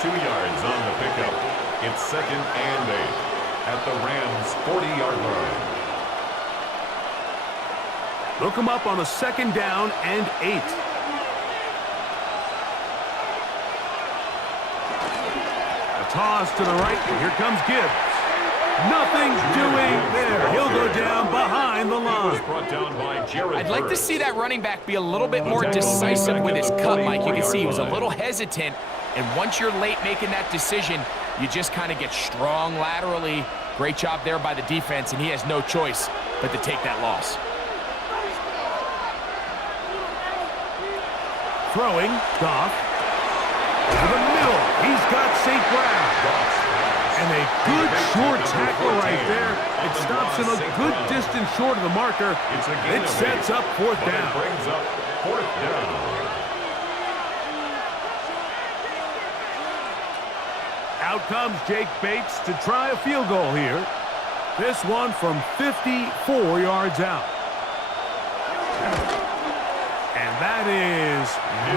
2 yards on the pickup. It's 2nd and 8 at the Rams' 40-yard line. They'll come up on a 2nd down and 8. A toss to the right, and here comes Gibbs. Nothing doing there. He'll go down behind the line. I'd like to see that running back be a little bit more decisive with his cut, Mike. You can see he was a little hesitant, and once you're late making that decision, you just kind of get strong laterally. Great job there by the defense, and he has no choice but to take that loss. Throwing, Goff. To the middle, he's got St. Brown. And a good short tackle right there. It stops him a good distance short of the marker. It sets up 4th down. Brings up 4th down. Out comes Jake Bates to try a field goal here. This one from 54 yards out. And that is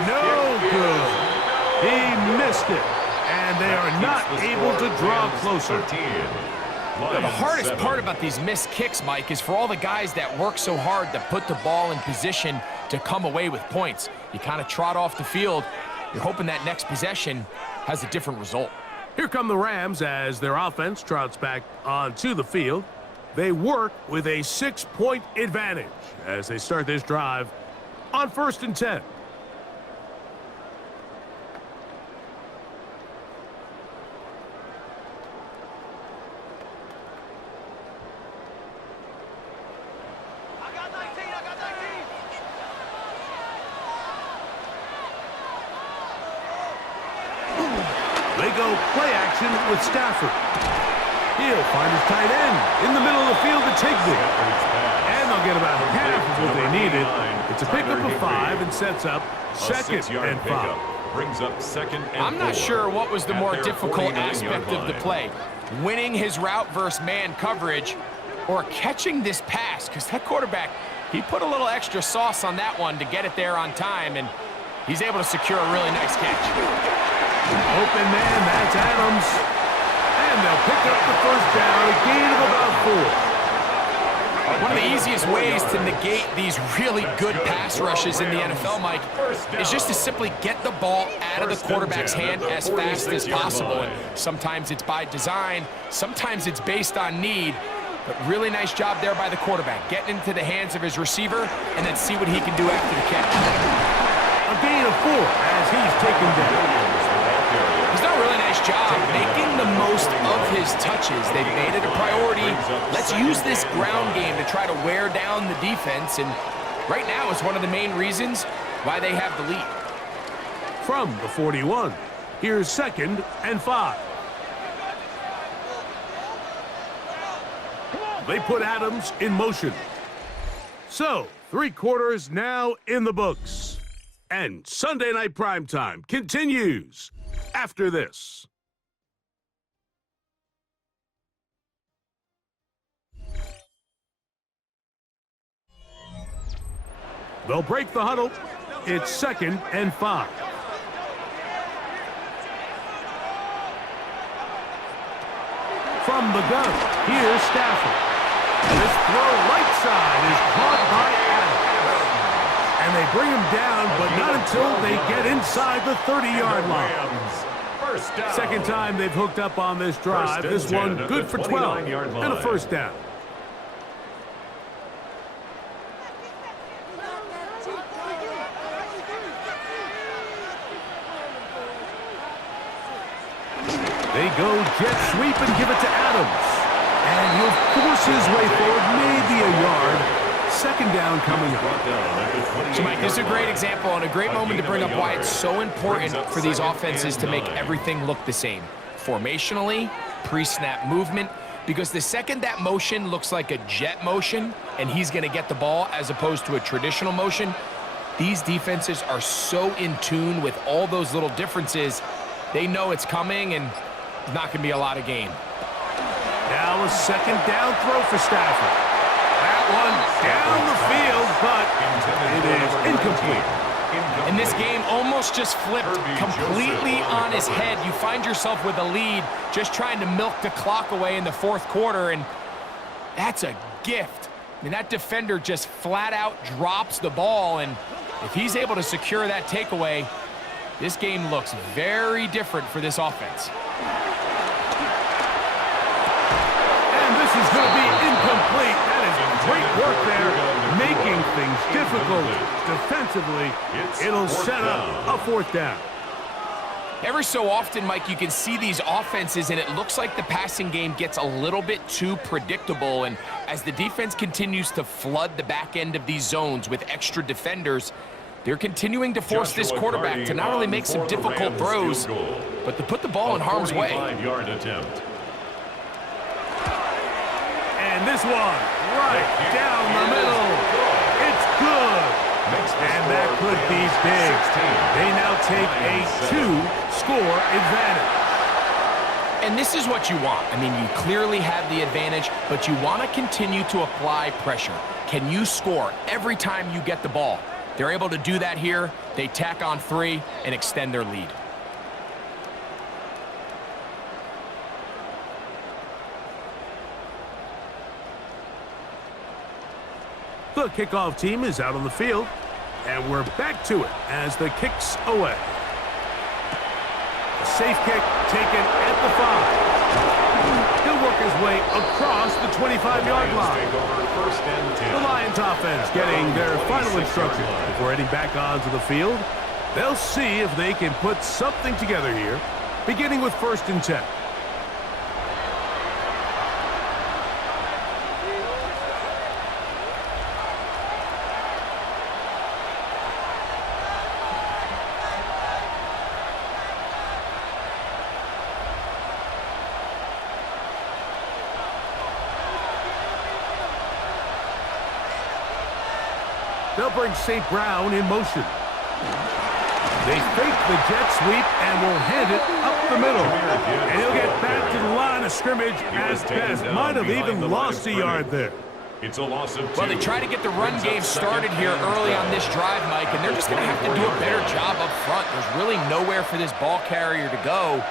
no good. He missed it. And they are not able to draw closer. The hardest part about these missed kicks, Mike, is for all the guys that work so hard to put the ball in position to come away with points. You kind of trot off the field. You're hoping that next possession has a different result. Here come the Rams as their offense trots back onto the field. They work with a 6-point advantage as they start this drive on 1st and 10. They go play action with Stafford. He'll find his tight end in the middle of the field to Tigby. And they'll get about half of what they needed. It's a pickup of 5 and sets up 2nd and 5. Brings up 2nd and 4. I'm not sure what was the more difficult aspect of the play. Winning his route versus man coverage or catching this pass, because that quarterback, he put a little extra sauce on that one to get it there on time, and he's able to secure a really nice catch. Open man, that's Adams. And they'll pick up the 1st down, a gain of about 4. One of the easiest ways to negate these really good pass rushes in the NFL, Mike, is just to simply get the ball out of the quarterback's hand as fast as possible. And sometimes it's by design, sometimes it's based on need, but really nice job there by the quarterback, getting into the hands of his receiver and then see what he can do after the catch. A gain of 4 as he's taken down. He's done a really nice job making the most of his touches. They've made it a priority. Let's use this ground game to try to wear down the defense, and right now it's one of the main reasons why they have the lead. From the 41, here's 2nd and 5. They put Adams in motion. So, 3 quarters now in the books. And Sunday Night Primetime continues after this. They'll break the huddle. It's 2nd and 5. From the gun, here's Stafford. This throw right side is caught by Adams. And they bring him down, but not until they get inside the 30-yard line. Second time they've hooked up on this drive. This one good for 12 and a 1st down. They go jet sweep and give it to Adams. And he'll force his way forward, maybe a yard. 2nd down coming up. So, Mike, this is a great example and a great moment to bring up why it's so important for these offenses to make everything look the same. formationally, pre-snap movement, because the second that motion looks like a jet motion and he's going to get the ball as opposed to a traditional motion, these defenses are so in tune with all those little differences. They know it's coming, and it's not going to be a lot of gain. Now a second down throw for Stafford. That one down the field, but it is incomplete. And this game almost just flipped completely on his head. You find yourself with a lead, just trying to milk the clock away in the fourth quarter, and that's a gift. I mean, that defender just flat out drops the ball, and if he's able to secure that takeaway, this game looks very different for this offense. And this is going to be incomplete. That is great work there, making things difficult defensively. It'll set up a fourth down. Every so often, Mike, you can see these offenses, and it looks like the passing game gets a little bit too predictable. And as the defense continues to flood the back end of these zones with extra defenders, they're continuing to force this quarterback to not only make some difficult throws, but to put the ball in harm's way. Attempt. And this one, right down the middle. It's good. And that could be big. They now take a 2-score advantage. And this is what you want. I mean, you clearly have the advantage, but you want to continue to apply pressure. Can you score every time you get the ball? They're able to do that here. They tack on 3 and extend their lead. The kickoff team is out on the field, and we're back to it as the kick's away. A safe kick taken at the 5. He'll work his way across the 25-yard line. The Lions offense getting their final instruction before heading back onto the field. They'll see if they can put something together here, beginning with 1st and 10. They'll bring St. Brown in motion. They fake the jet sweep and will hand it up the middle. And he'll get back to the line of scrimmage as best. Might have even lost a yard there. It's a loss of 2. Well, they try to get the run game started here early on this drive, Mike, and they're just going to have to do a better job up front. There's really nowhere for this ball carrier to go.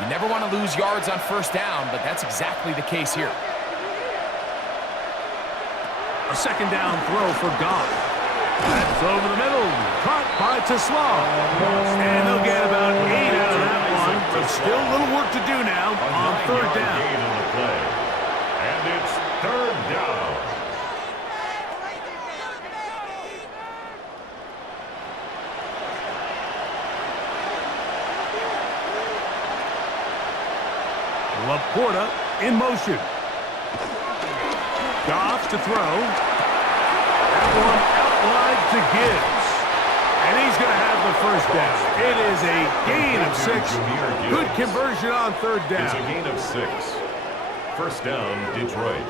You never want to lose yards on 1st down, but that's exactly the case here. A 2nd down throw for Goff. That's over the middle, caught by Tesla. And they'll get about 8 out of that one, but still a little work to do now on 3rd down. And it's 3rd down. Laporta in motion. Goff to throw. That one outlined to Gibbs. And he's going to have the 1st down. It is a gain of 6. Good conversion on 3rd down. It's a gain of 6. 1st down, Detroit.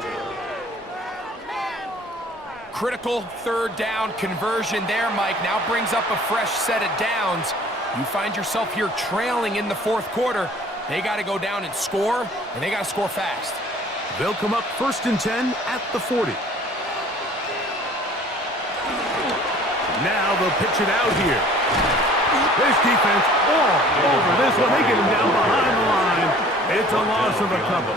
Critical 3rd down conversion there, Mike. Now brings up a fresh set of downs. You find yourself here trailing in the 4th quarter. They got to go down and score, and they got to score fast. They'll come up 1st and 10 at the 40. Now they'll pitch it out here. This defense all over this one. They get him down behind the line. It's a loss of a couple.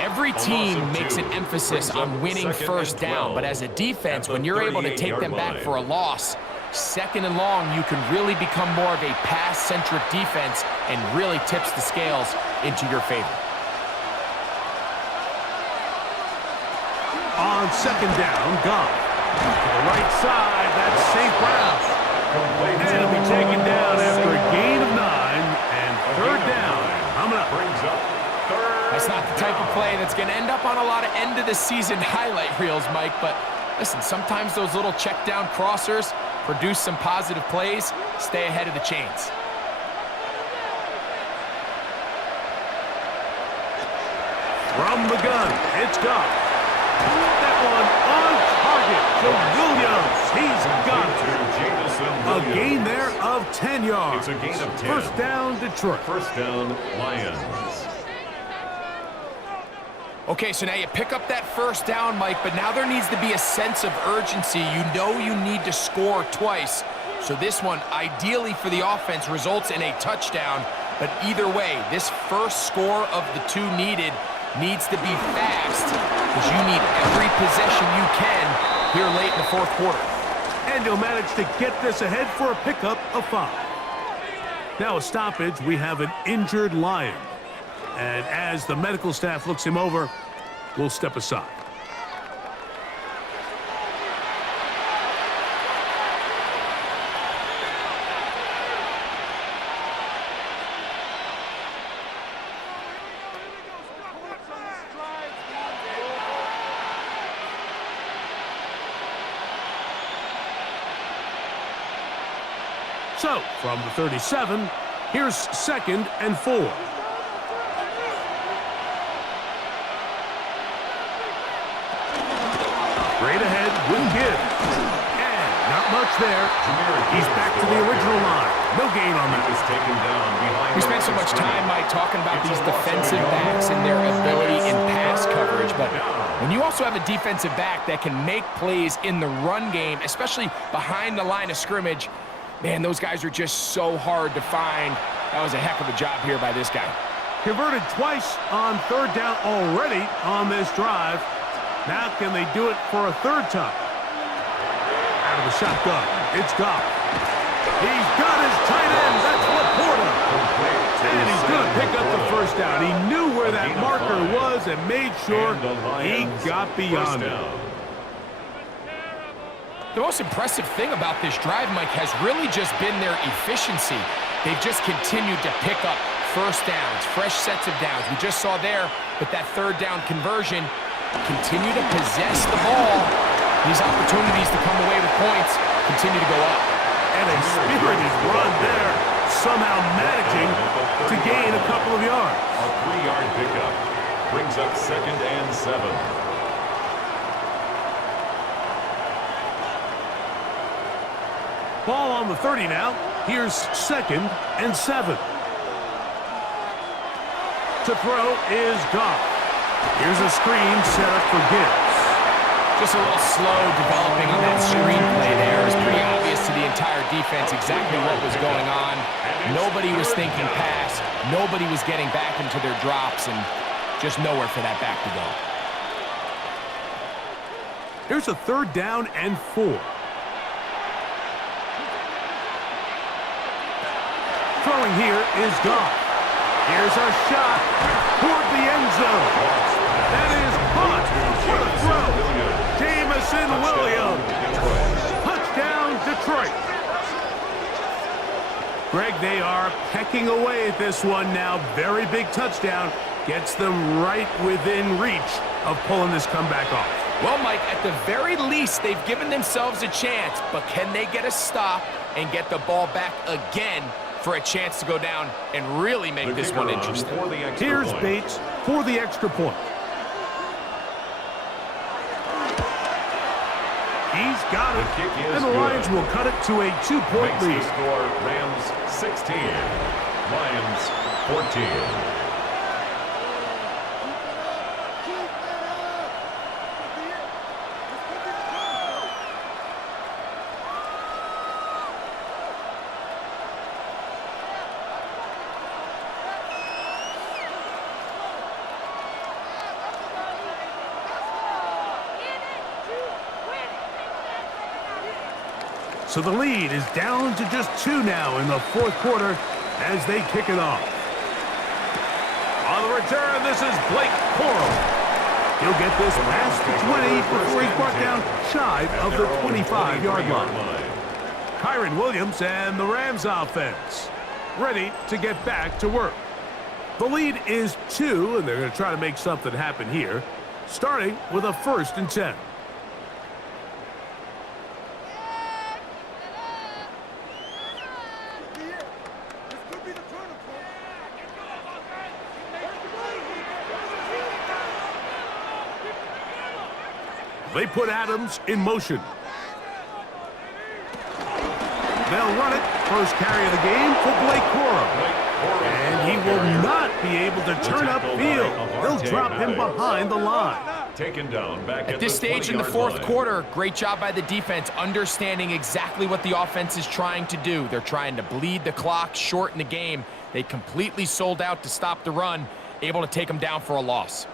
Every team makes an emphasis on winning 1st down, but as a defense, when you're able to take them back for a loss, 2nd and long, you can really become more of a pass-centric defense and really tips the scales into your favor. On 2nd down, Goff. To the right side, that's St. Brown. And it'll be taken down after a gain of 9 and 3rd down. Coming up. That's not the type of play that's going to end up on a lot of end-of-the-season highlight reels, Mike, but listen, sometimes those little check-down crossers produce some positive plays. Stay ahead of the chains. From the gun, it's Goff. That one on target to Williams. He's got it. A gain there of 10 yards. It's a gain of 10. First down, Detroit. First down, Lions. Okay, so now you pick up that first down, Mike, but now there needs to be a sense of urgency. You know you need to score twice. So this one, ideally for the offense, results in a touchdown. But either way, this first score of the two needed needs to be fast because you need every possession you can here late in the fourth quarter. And he'll manage to get this ahead for a pickup of 5. Now a stoppage, we have an injured Lion. And as the medical staff looks him over, we'll step aside. So, from the 37, here's 2nd and 4. Straight ahead with Gibbs. And not much there. He's back to the original line. No gain on that. We spent so much time, Mike, talking about these defensive backs and their ability in pass coverage, but when you also have a defensive back that can make plays in the run game, especially behind the line of scrimmage, man, those guys are just so hard to find. That was a heck of a job here by this guy. Converted twice on 3rd down already on this drive. Now can they do it for a 3rd time? Out of the shotgun, it's Goff. He's got his tight end. That's Laporta. And he's going to pick up the first down. He knew where that marker was and made sure he got beyond it. The most impressive thing about this drive, Mike, has really just been their efficiency. They've just continued to pick up first downs, fresh sets of downs. We just saw there with that 3rd down conversion, continue to possess the ball. These opportunities to come away with points continue to go up. And a spirited run there, somehow managing to gain a couple of yards. A 3-yard pickup brings up 2nd and 7. Ball on the 30 now. Here's 2nd and 7. To throw is Goff. Here's a screen set up for Gibbs. Just a little slow developing on that screen play there. It's pretty obvious to the entire defense exactly what was going on. Nobody was thinking pass. Nobody was getting back into their drops, and just nowhere for that back to go. Here's a 3rd down and 4. Throwing here is Goff. Here's a shot toward the end zone. That is caught. What a throw. Jamison Williams. Touchdown, Detroit. Greg, they are pecking away at this one now. Very big touchdown. Gets them right within reach of pulling this comeback off. Well, Mike, at the very least, they've given themselves a chance, but can they get a stop and get the ball back again for a chance to go down and really make this one interesting? Here's Bates for the extra point. He's got it, and the Lions will cut it to a 2-point lead. Score, Rams 16, Lions 14. So the lead is down to just 2 now in the 4th quarter as they kick it off. On the return, this is Blake Coral. He'll get this past the 20 before he's brought down shy of the 25-yard line. Kyron Williams and the Rams offense ready to get back to work. The lead is 2, and they're going to try to make something happen here, starting with a 1st and 10. They put Adams in motion. They'll run it. First carry of the game for Blake Corum. And he will not be able to turn upfield. They'll drop him behind the line. Taken down back at this stage in the fourth quarter, great job by the defense, understanding exactly what the offense is trying to do. They're trying to bleed the clock, shorten the game. They completely sold out to stop the run, able to take them down for a loss.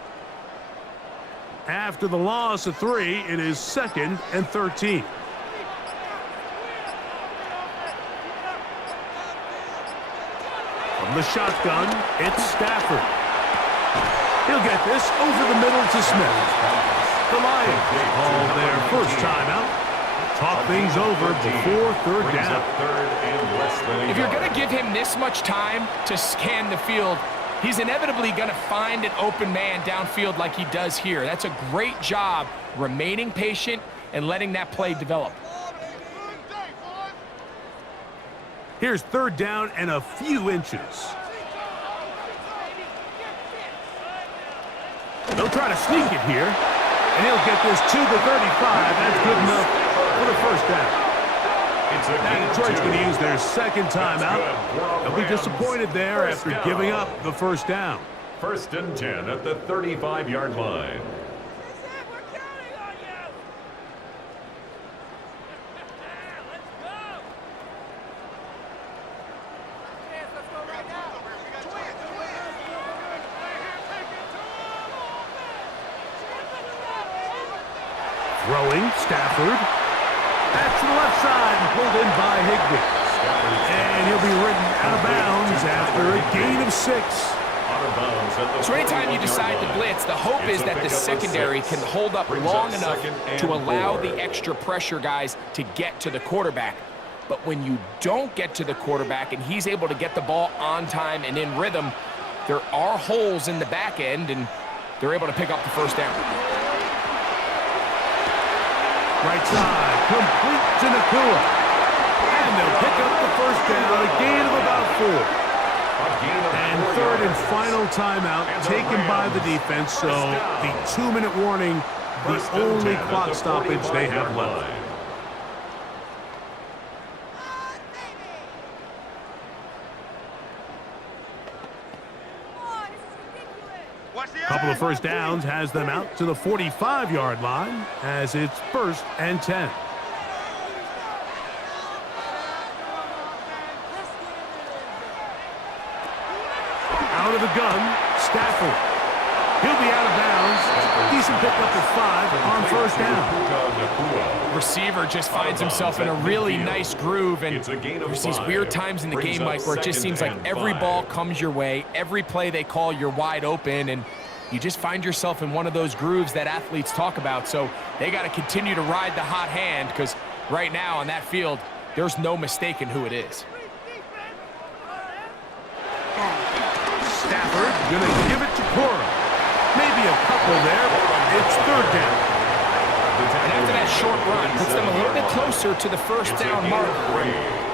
After the loss of 3, it is 2nd and 13. From the shotgun, it's Stafford. He'll get this over the middle to Smith. The Lions call their first timeout. Talk things over before third down. If you're going to give him this much time to scan the field, he's inevitably going to find an open man downfield like he does here. That's a great job remaining patient and letting that play develop. Here's third down and a few inches. They'll try to sneak it here, and he'll get this to the 35. That's good enough for the first down. Now Detroit's going to use their second timeout. They'll be disappointed there after giving up the first down. 1st and 10 at the 35-yard line. Throwing, Stafford. That's to the left side and pulled in by Higbee. And he'll be ridden out of bounds after a gain of 6. So anytime you decide to blitz, the hope is that the secondary can hold up long enough to allow the extra pressure guys to get to the quarterback. But when you don't get to the quarterback and he's able to get the ball on time and in rhythm, there are holes in the back end, and they're able to pick up the first down. Right side, complete to Nakua. And they'll pick up the first down, a gain of about 4. And third and final timeout taken by the defense, so the 2-minute warning, the only clock stoppage they have left. Couple of first downs has them out to the 45-yard line as it's 1st and 10. Out of the gun, Stafford. He'll be out of bounds. Decent pickup of 5 on first down. Receiver just finds himself in a really nice groove, and there's these weird times in the game, Mike, where it just seems like every ball comes your way, every play they call, you're wide open, and you just find yourself in one of those grooves that athletes talk about. So they got to continue to ride the hot hand, because right now on that field, there's no mistaking who it is. Stafford going to give it to Corum. Maybe a couple there. It's third down. And after that short run, puts them a little bit closer to the first down mark.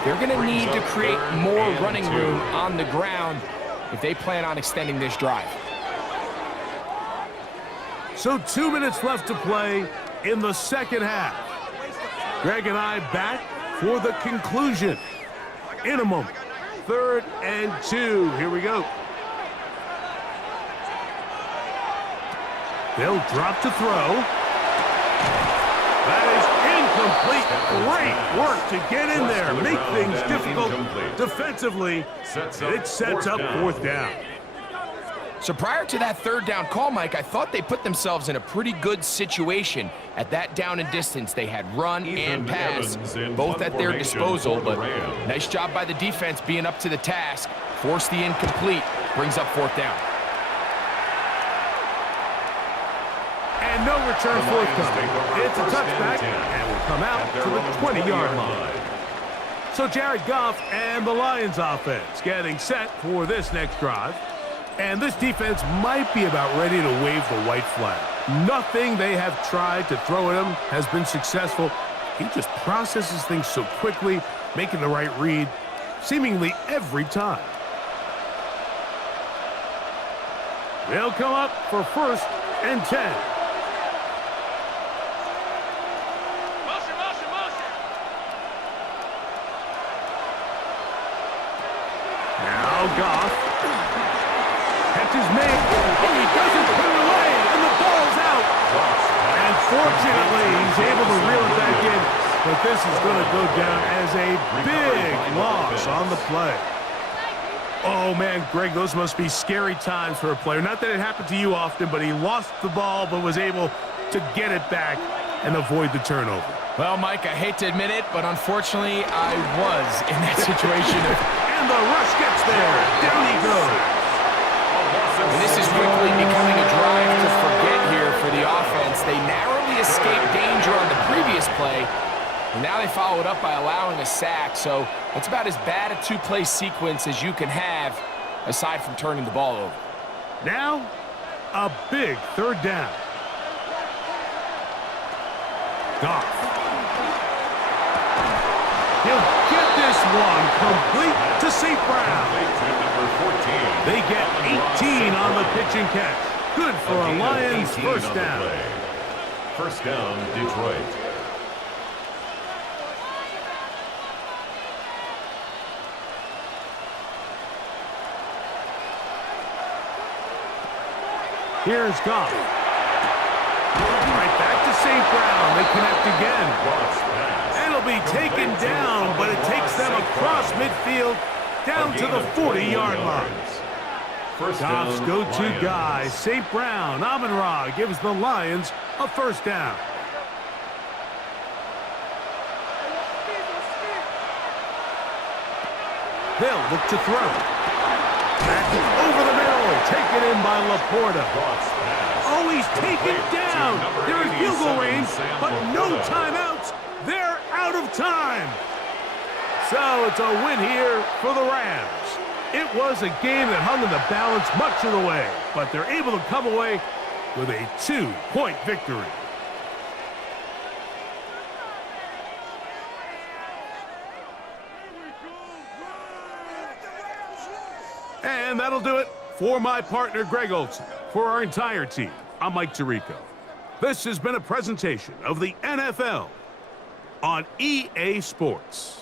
They're going to need to create more running room on the ground if they plan on extending this drive. So 2 minutes left to play in the second half. Greg and I back for the conclusion in a moment. 3rd and 2. Here we go. They'll drop to throw. That is incomplete. Great work to get in there, make things difficult defensively. It sets up 4th down. So prior to that third down call, Mike, I thought they put themselves in a pretty good situation. At that down and distance, they had run and pass, both at their disposal, but nice job by the defense being up to the task. Force the incomplete, brings up 4th down. And no return forthcoming. It's a touchback, and will come out to the 20-yard line. So Jared Goff and the Lions offense getting set for this next drive. And this defense might be about ready to wave the white flag. Nothing they have tried to throw at him has been successful. He just processes things so quickly, making the right read seemingly every time. They'll come up for 1st and 10. Goff. Catch is made. Oh, he doesn't put it away, and the ball's out. And fortunately, he's able to reel it back in, but this is going to go down as a big loss on the play. Oh, man, Greg, those must be scary times for a player. Not that it happened to you often, but he lost the ball but was able to get it back and avoid the turnover. Well, Mike, I hate to admit it, but unfortunately, I was in that situation. And the rush gets there. Down he goes. And this is quickly becoming a drive to forget here for the offense. They narrowly escaped danger on the previous play, and now they follow it up by allowing a sack. So that's about as bad a two-play sequence as you can have, aside from turning the ball over. Now, a big third down. Goff. He'll get this one complete to St. Brown. They get 18 on the pitch and catch. Good for a Lions first down. First down, Detroit. Here's Goff. Right back to St. Brown. They connect again. And it'll be taken down, but it takes them across midfield down to the 40-yard line. Goff's go-to guy, St. Brown. Amon-Ra gives the Lions a first down. They'll look to throw. Back over the middle, taken in by Laporta. Oh, he's taken down. They're in field goal range, but no timeouts. They're out of time. So it's a win here for the Rams. It was a game that hung in the balance much of the way, but they're able to come away with a 2-point victory. And that'll do it for my partner, Greg Olsen. For our entire team, I'm Mike Tirico. This has been a presentation of the NFL on EA Sports.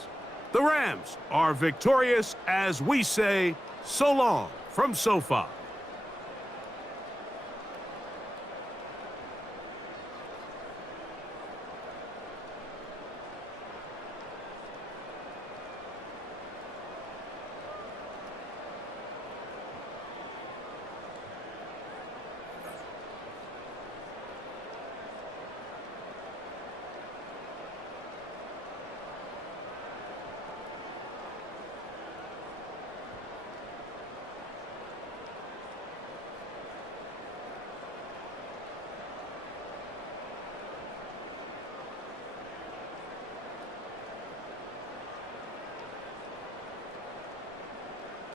The Rams are victorious as we say so long from SoFi.